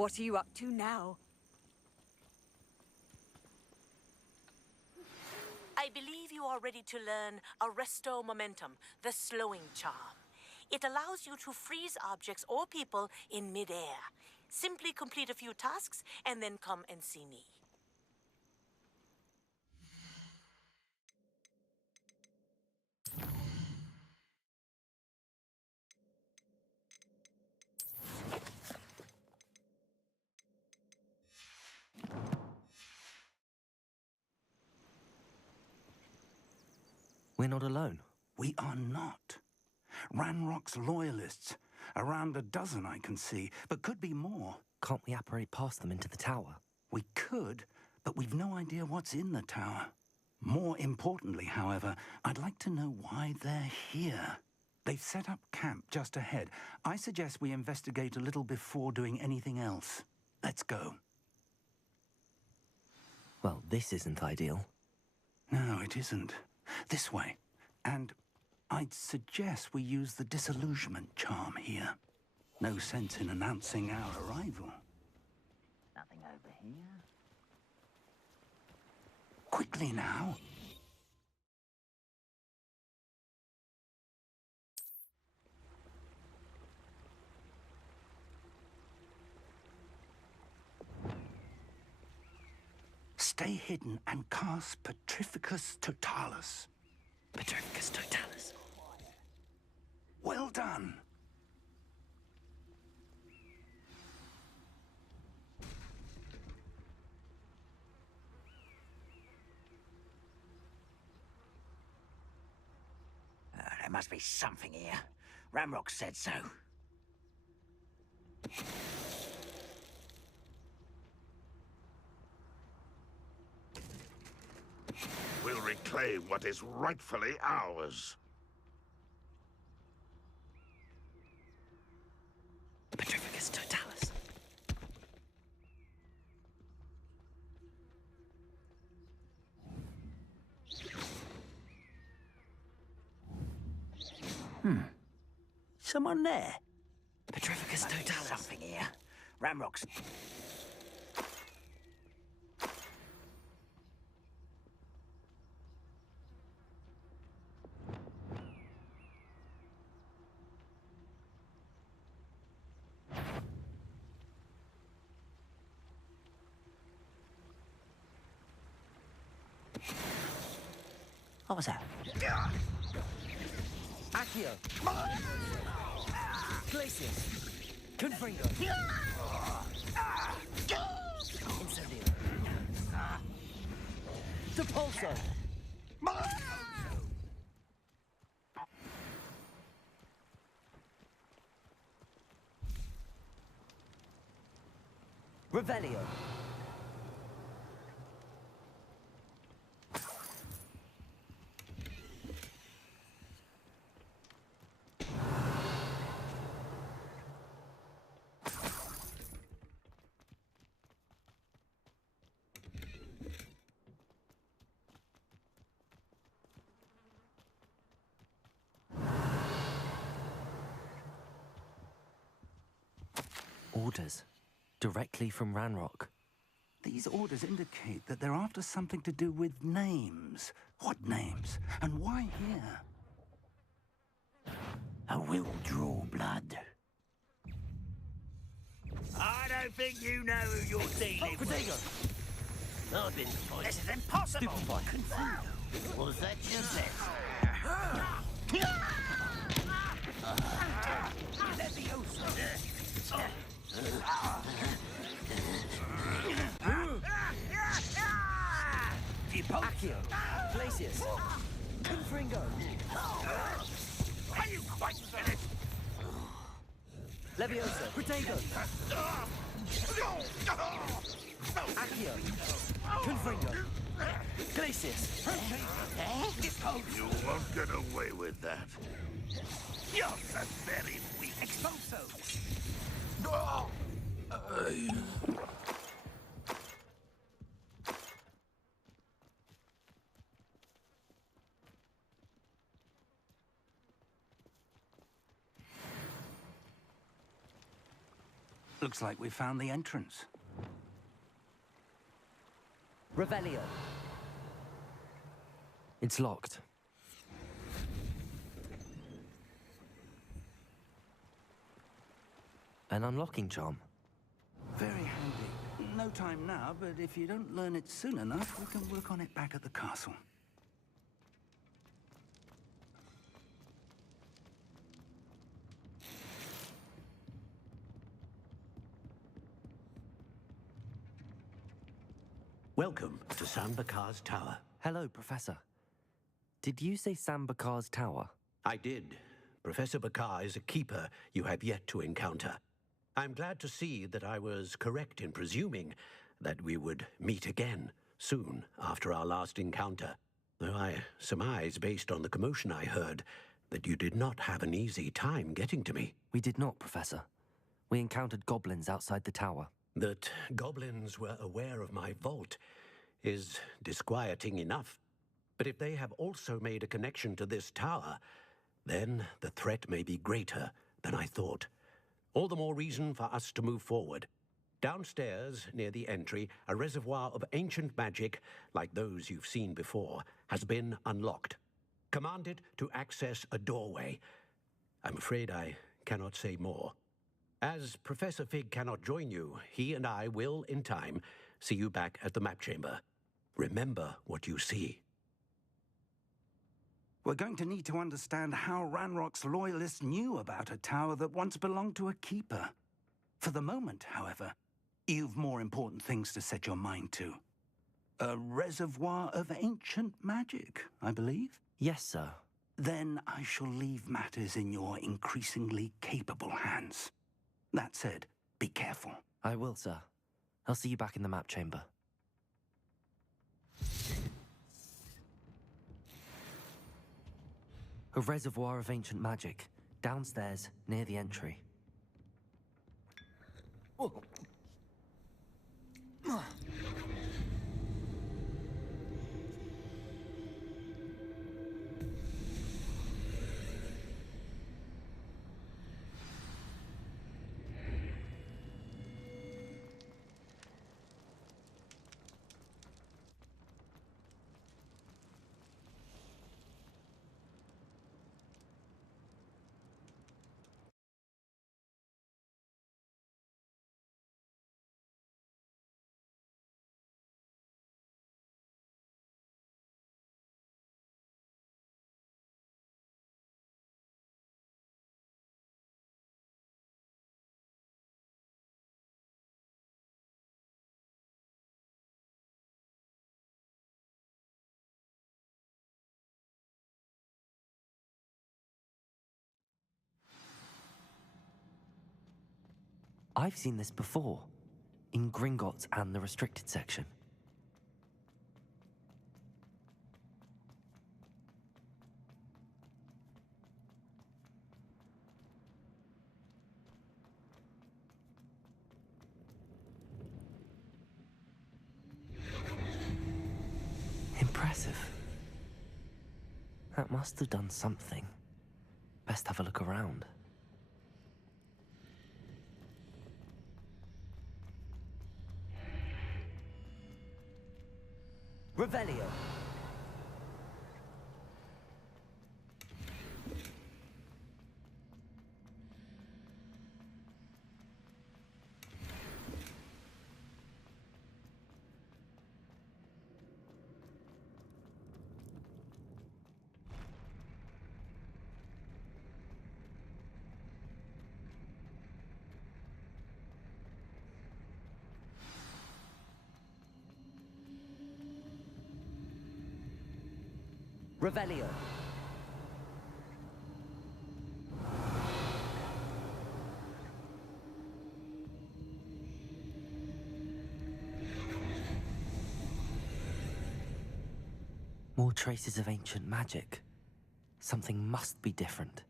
What are you up to now? I believe you are ready to learn Arresto Momentum, the slowing charm. It allows you to freeze objects or people in midair. Simply complete a few tasks and then come and see me. We're not alone. We are not. Ranrock's loyalists. Around a dozen I can see, but could be more. Can't we apparate past them into the tower? We could, but we've no idea what's in the tower. More importantly, however, I'd like to know why they're here. They've set up camp just ahead. I suggest we investigate a little before doing anything else. Let's go. Well, this isn't ideal. No, it isn't. This way. And I'd suggest we use the disillusionment charm here. No sense in announcing our arrival. Nothing over here. Quickly now. Stay hidden and cast Petrificus Totalis. Petrificus Totalis. Well done. There must be something here. Ramrock said so. We'll reclaim what is rightfully ours. Petrificus Totalis. Someone there? Petrificus Totalis. Something here. Ramrock's... What was that? Accio! Glacius! Confringo! Incendio! Depulso! Revelio! Orders. Directly from Ranrock. These orders indicate that they're after something to do with names. What names? And why here? I will draw blood. I don't think you know who you're dealing with. I've been fighting. This is impossible. Was that your best? Accio! Glacius! Confringo! Are you quite finished? Leviosa! Protego! Accio! Confringo! Glacius! You won't get away with that. You're so very weak. Expulso! Looks like we found the entrance. Revelio. It's locked. An unlocking charm. Very handy. No time now, but if you don't learn it soon enough, we can work on it back at the castle. Welcome to Sambakar's Tower. Hello, Professor. Did you say Sambakar's Tower? I did. Professor Bakar is a keeper you have yet to encounter. I'm glad to see that I was correct in presuming that we would meet again soon after our last encounter. Though I surmise, based on the commotion I heard, that you did not have an easy time getting to me. We did not, Professor. We encountered goblins outside the tower. That goblins were aware of my vault is disquieting enough. But if they have also made a connection to this tower, then the threat may be greater than I thought. All the more reason for us to move forward. Downstairs, near the entry, a reservoir of ancient magic, like those you've seen before, has been unlocked. Commanded to access a doorway. I'm afraid I cannot say more. As Professor Fig cannot join you, he and I will, in time, see you back at the map chamber. Remember what you see. We're going to need to understand how Ranrock's loyalists knew about a tower that once belonged to a keeper. For the moment, however, you've more important things to set your mind to. A reservoir of ancient magic, I believe? Yes, sir. Then I shall leave matters in your increasingly capable hands. That said, be careful. I will, sir. I'll see you back in the map chamber. A reservoir of ancient magic, downstairs, near the entry. Oh. I've seen this before, in Gringotts and the restricted section. Impressive. That must have done something. Best have a look around. Revelio. Revelio. More traces of ancient magic. Something must be different.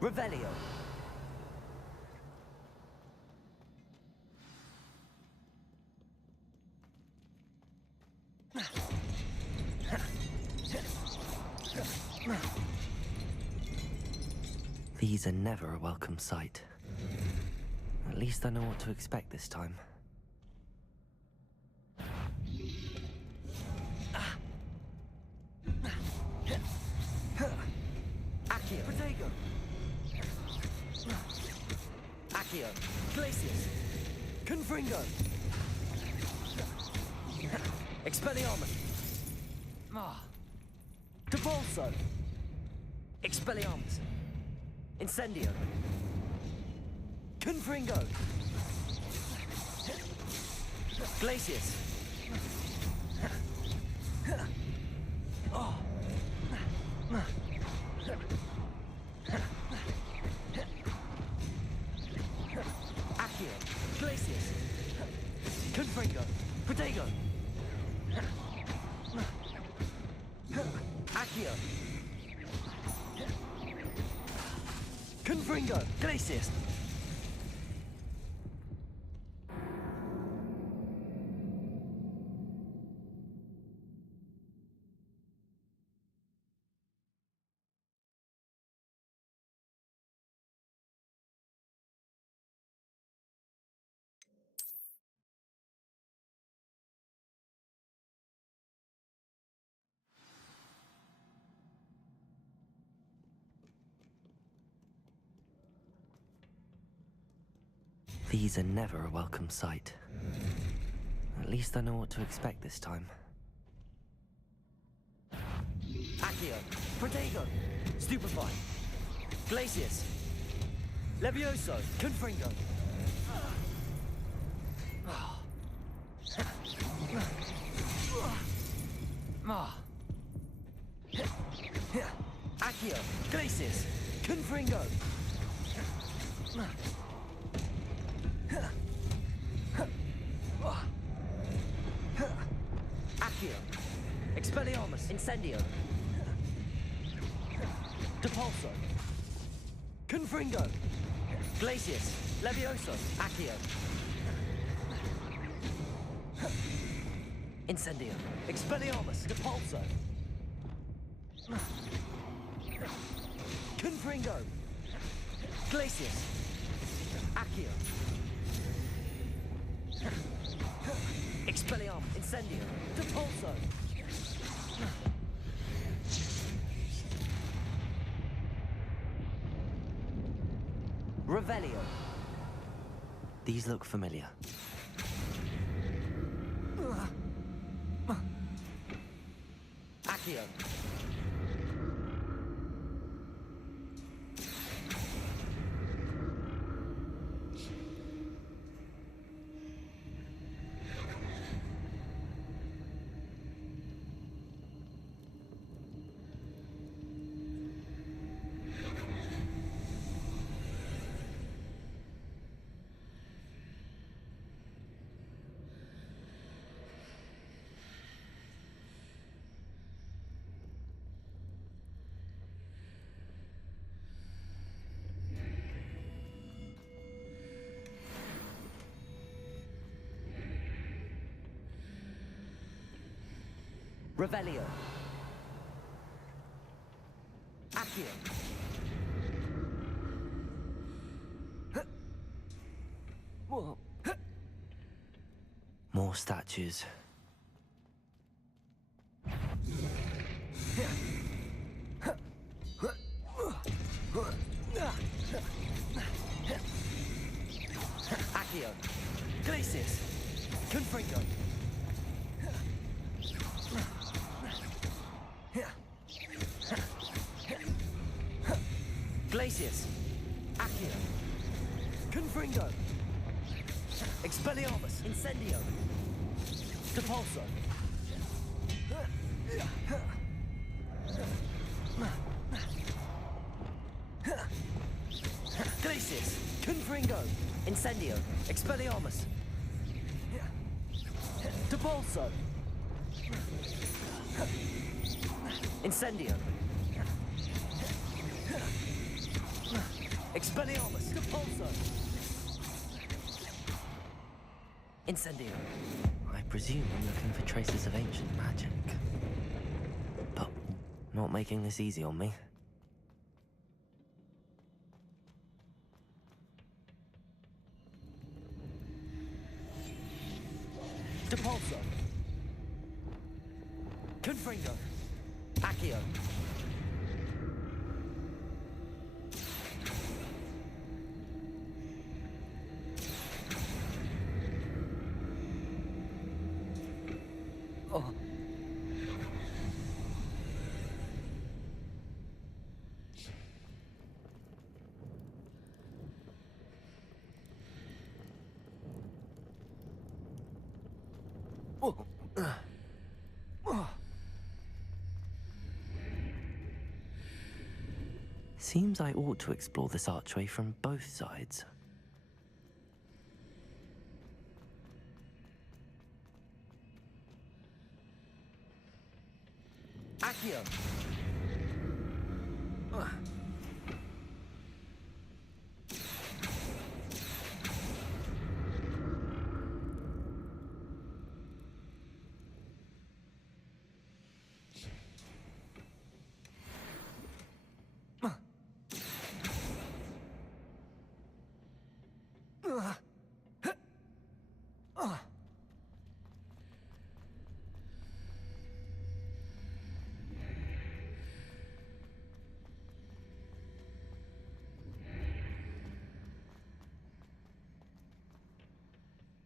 Revelio. These are never a welcome sight. At least I know what to expect this time. Accio. Protego. Accio. Glacius. Confringo. Expelliarmus. Devolso. Expelliarmus. Incendio. Confringo. Glacius. Accio. Glacius. Confringo. Protego. Accio. Confringo. Glacius. These are never a welcome sight. At least I know what to expect this time. Accio. Protego. Stupefy. Glacius. Levioso. Confringo. Accio. Glacius. Confringo. Accio. Expelliarmus. Incendio. Depulso. Confringo. Glacius. Levioso. Accio. Incendio. Expelliarmus. Depulso. Confringo. Glacius. Accio. Expelliarmus. Incendio. Depulso. Revelio. These look familiar. Accio. Revelio. Accio. More statues. Accio. Glacius. Confringo. Glacius. Accio. Confringo. Expelliarmus. Incendio. Depulso. Glacius. Confringo. Incendio. Expelliarmus. Depulso. Incendio. Expelliarmus. Depulso. Incendio. I presume I'm looking for traces of ancient magic. But not making this easy on me. Depulso. Confringo. Accio. Oh. Seems I ought to explore this archway from both sides. Accio!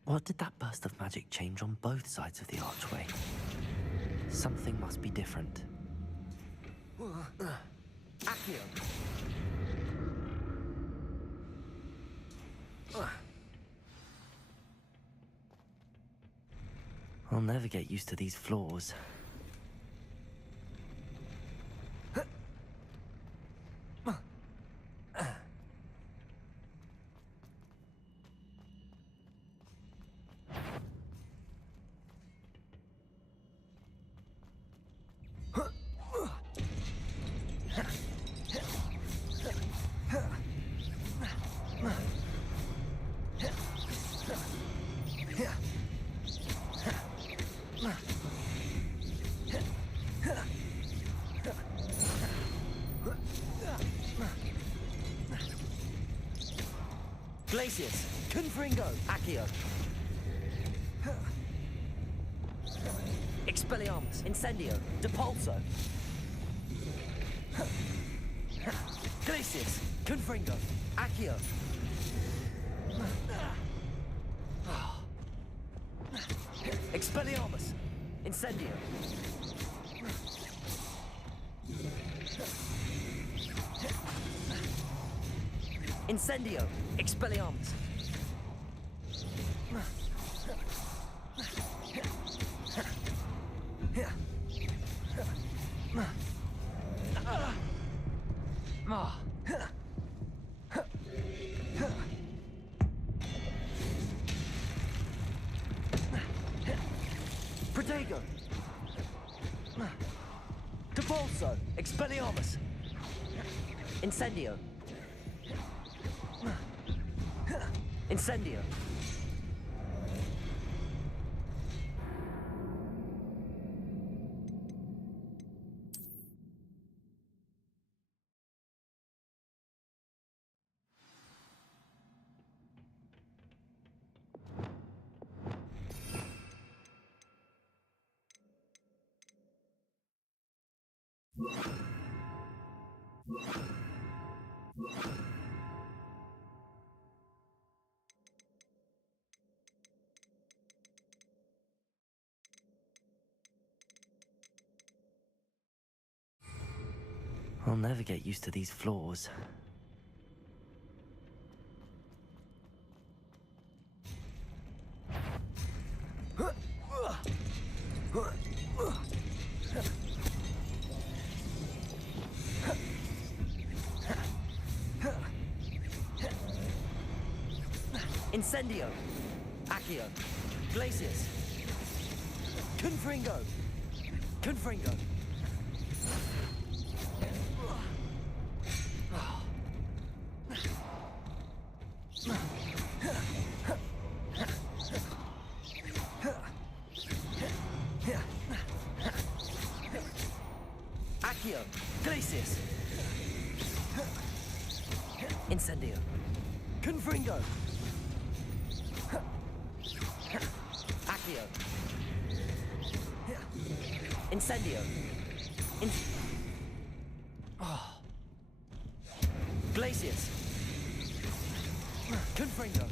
What did that burst of magic change on both sides of the archway? Something must be different. Accio! I'll never get used to these floors. Glacius, Confringo, Accio. Expelliarmus, Incendio, Depulso. Glacius, Confringo, Accio. Expelliarmus, Incendio. Incendio, Expelliarmus. Protego. Depulso, Expelliarmus. Incendio. Incendio. I'll never get used to these floors. Incendio, Accio, Glacius, Confringo, Confringo. Accio. Glacius! Incendio! Confringo! Accio! Incendio! Glacius! Confringo!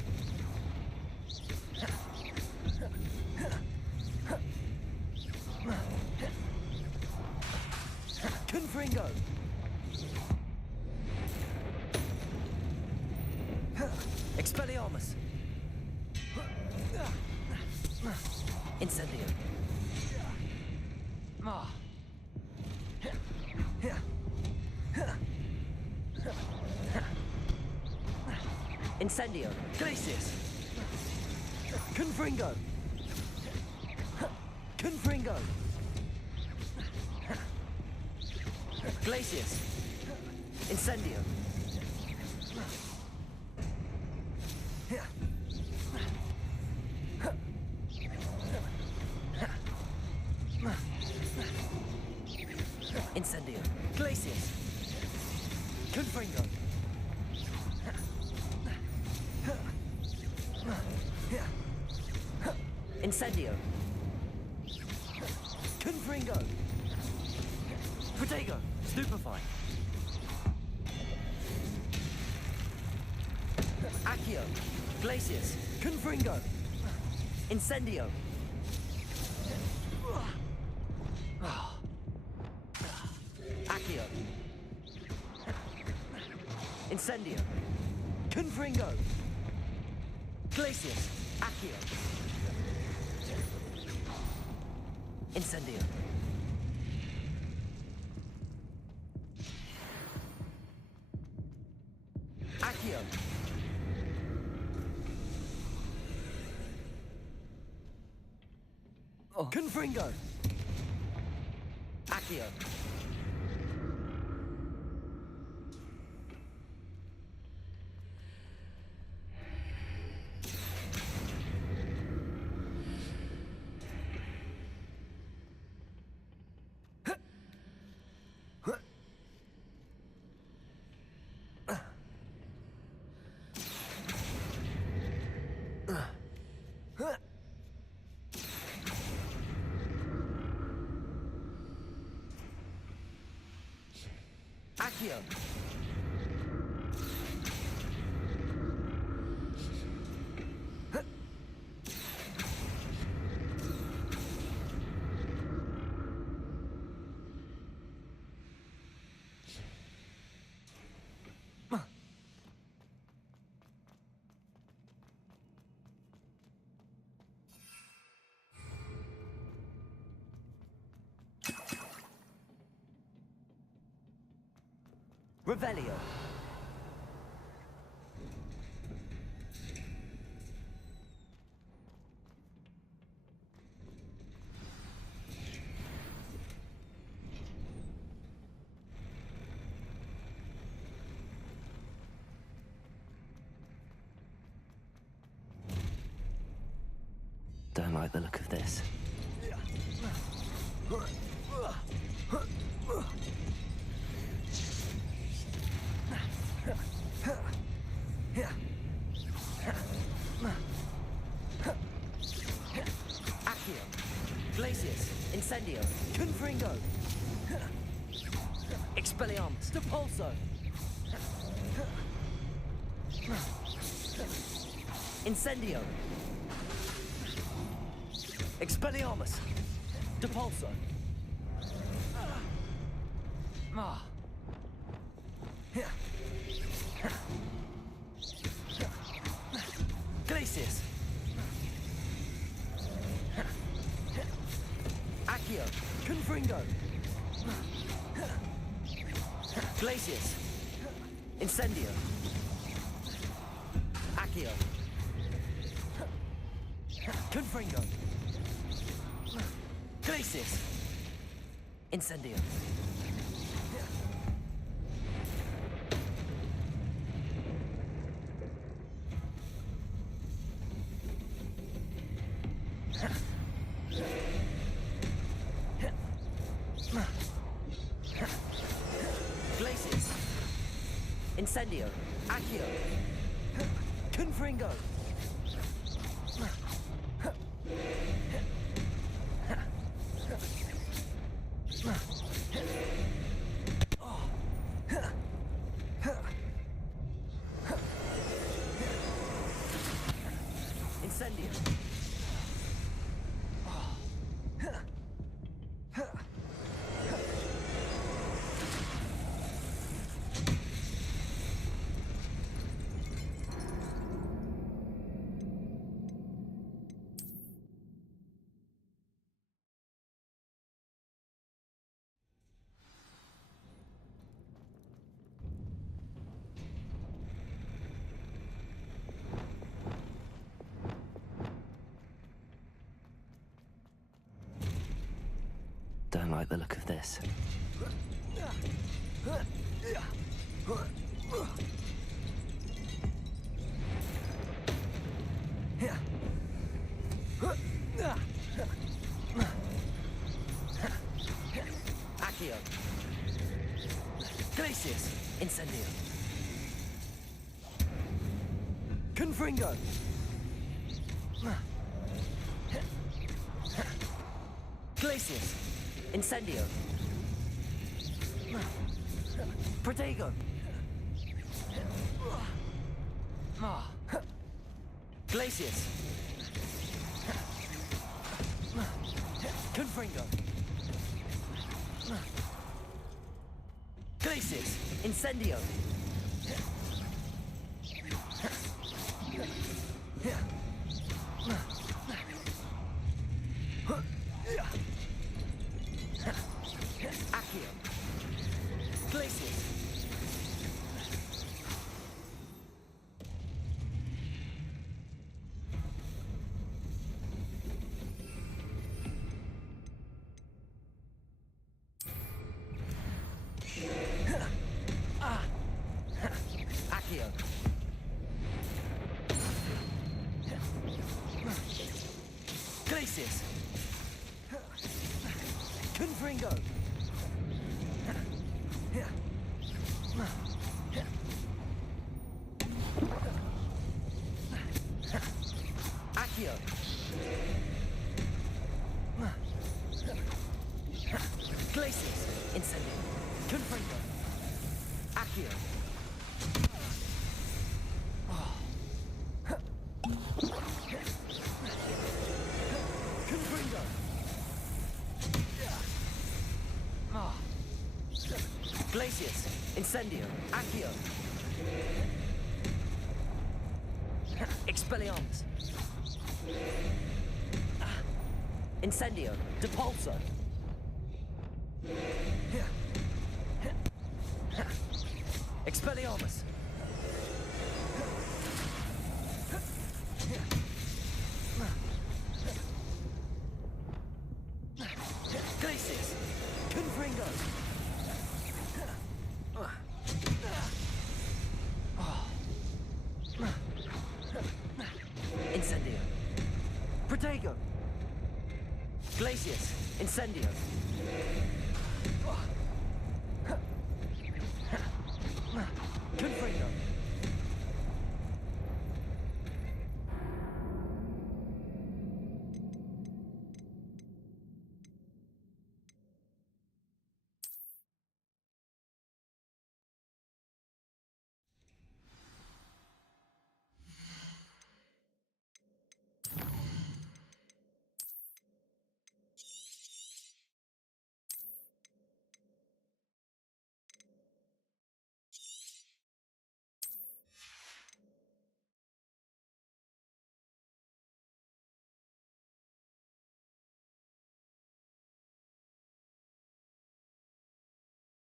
Confringo! Expelliarmus! Incendio! Incendio! Glacius! Confringo! Confringo! Glacius! Incendio! Incendio! Glacius! Confringo! Incendio! Confringo! Protego! Stupefy! Accio! Glacius! Confringo! Incendio! Accio! Incendio! Confringo! Glacius! Accio! Incendio! Accio! Confringo! Accio! Accio! Revelio! Don't like the look of this. Accio! Glacius! Incendio! Confringo! Expelliarmus! Depulso! Incendio! Expelliarmus! Depulso! Glacius! Accio! Confringo! Glacius! Incendio! Accio! Confringo! Glacius! Incendio! Glacius. Incendio. Accio. Confringo. Incendio. Don't like the look of this. Accio. Glacius. Incendio. Confringo. Glacius. Incendio. Protego. Glacius. Confringo. Glacius. Incendio. Accio. Glacius. Accio. Glacius. Confringo. Accio. Glacius. Incendio. Confringo. Accio. Confringo. Glacius. Incendio. Accio. Expelliarmus. Incendio. Depulso. Expelliarmus. Glacius. Confringo. Incendio. Protego. Glacius. Incendio.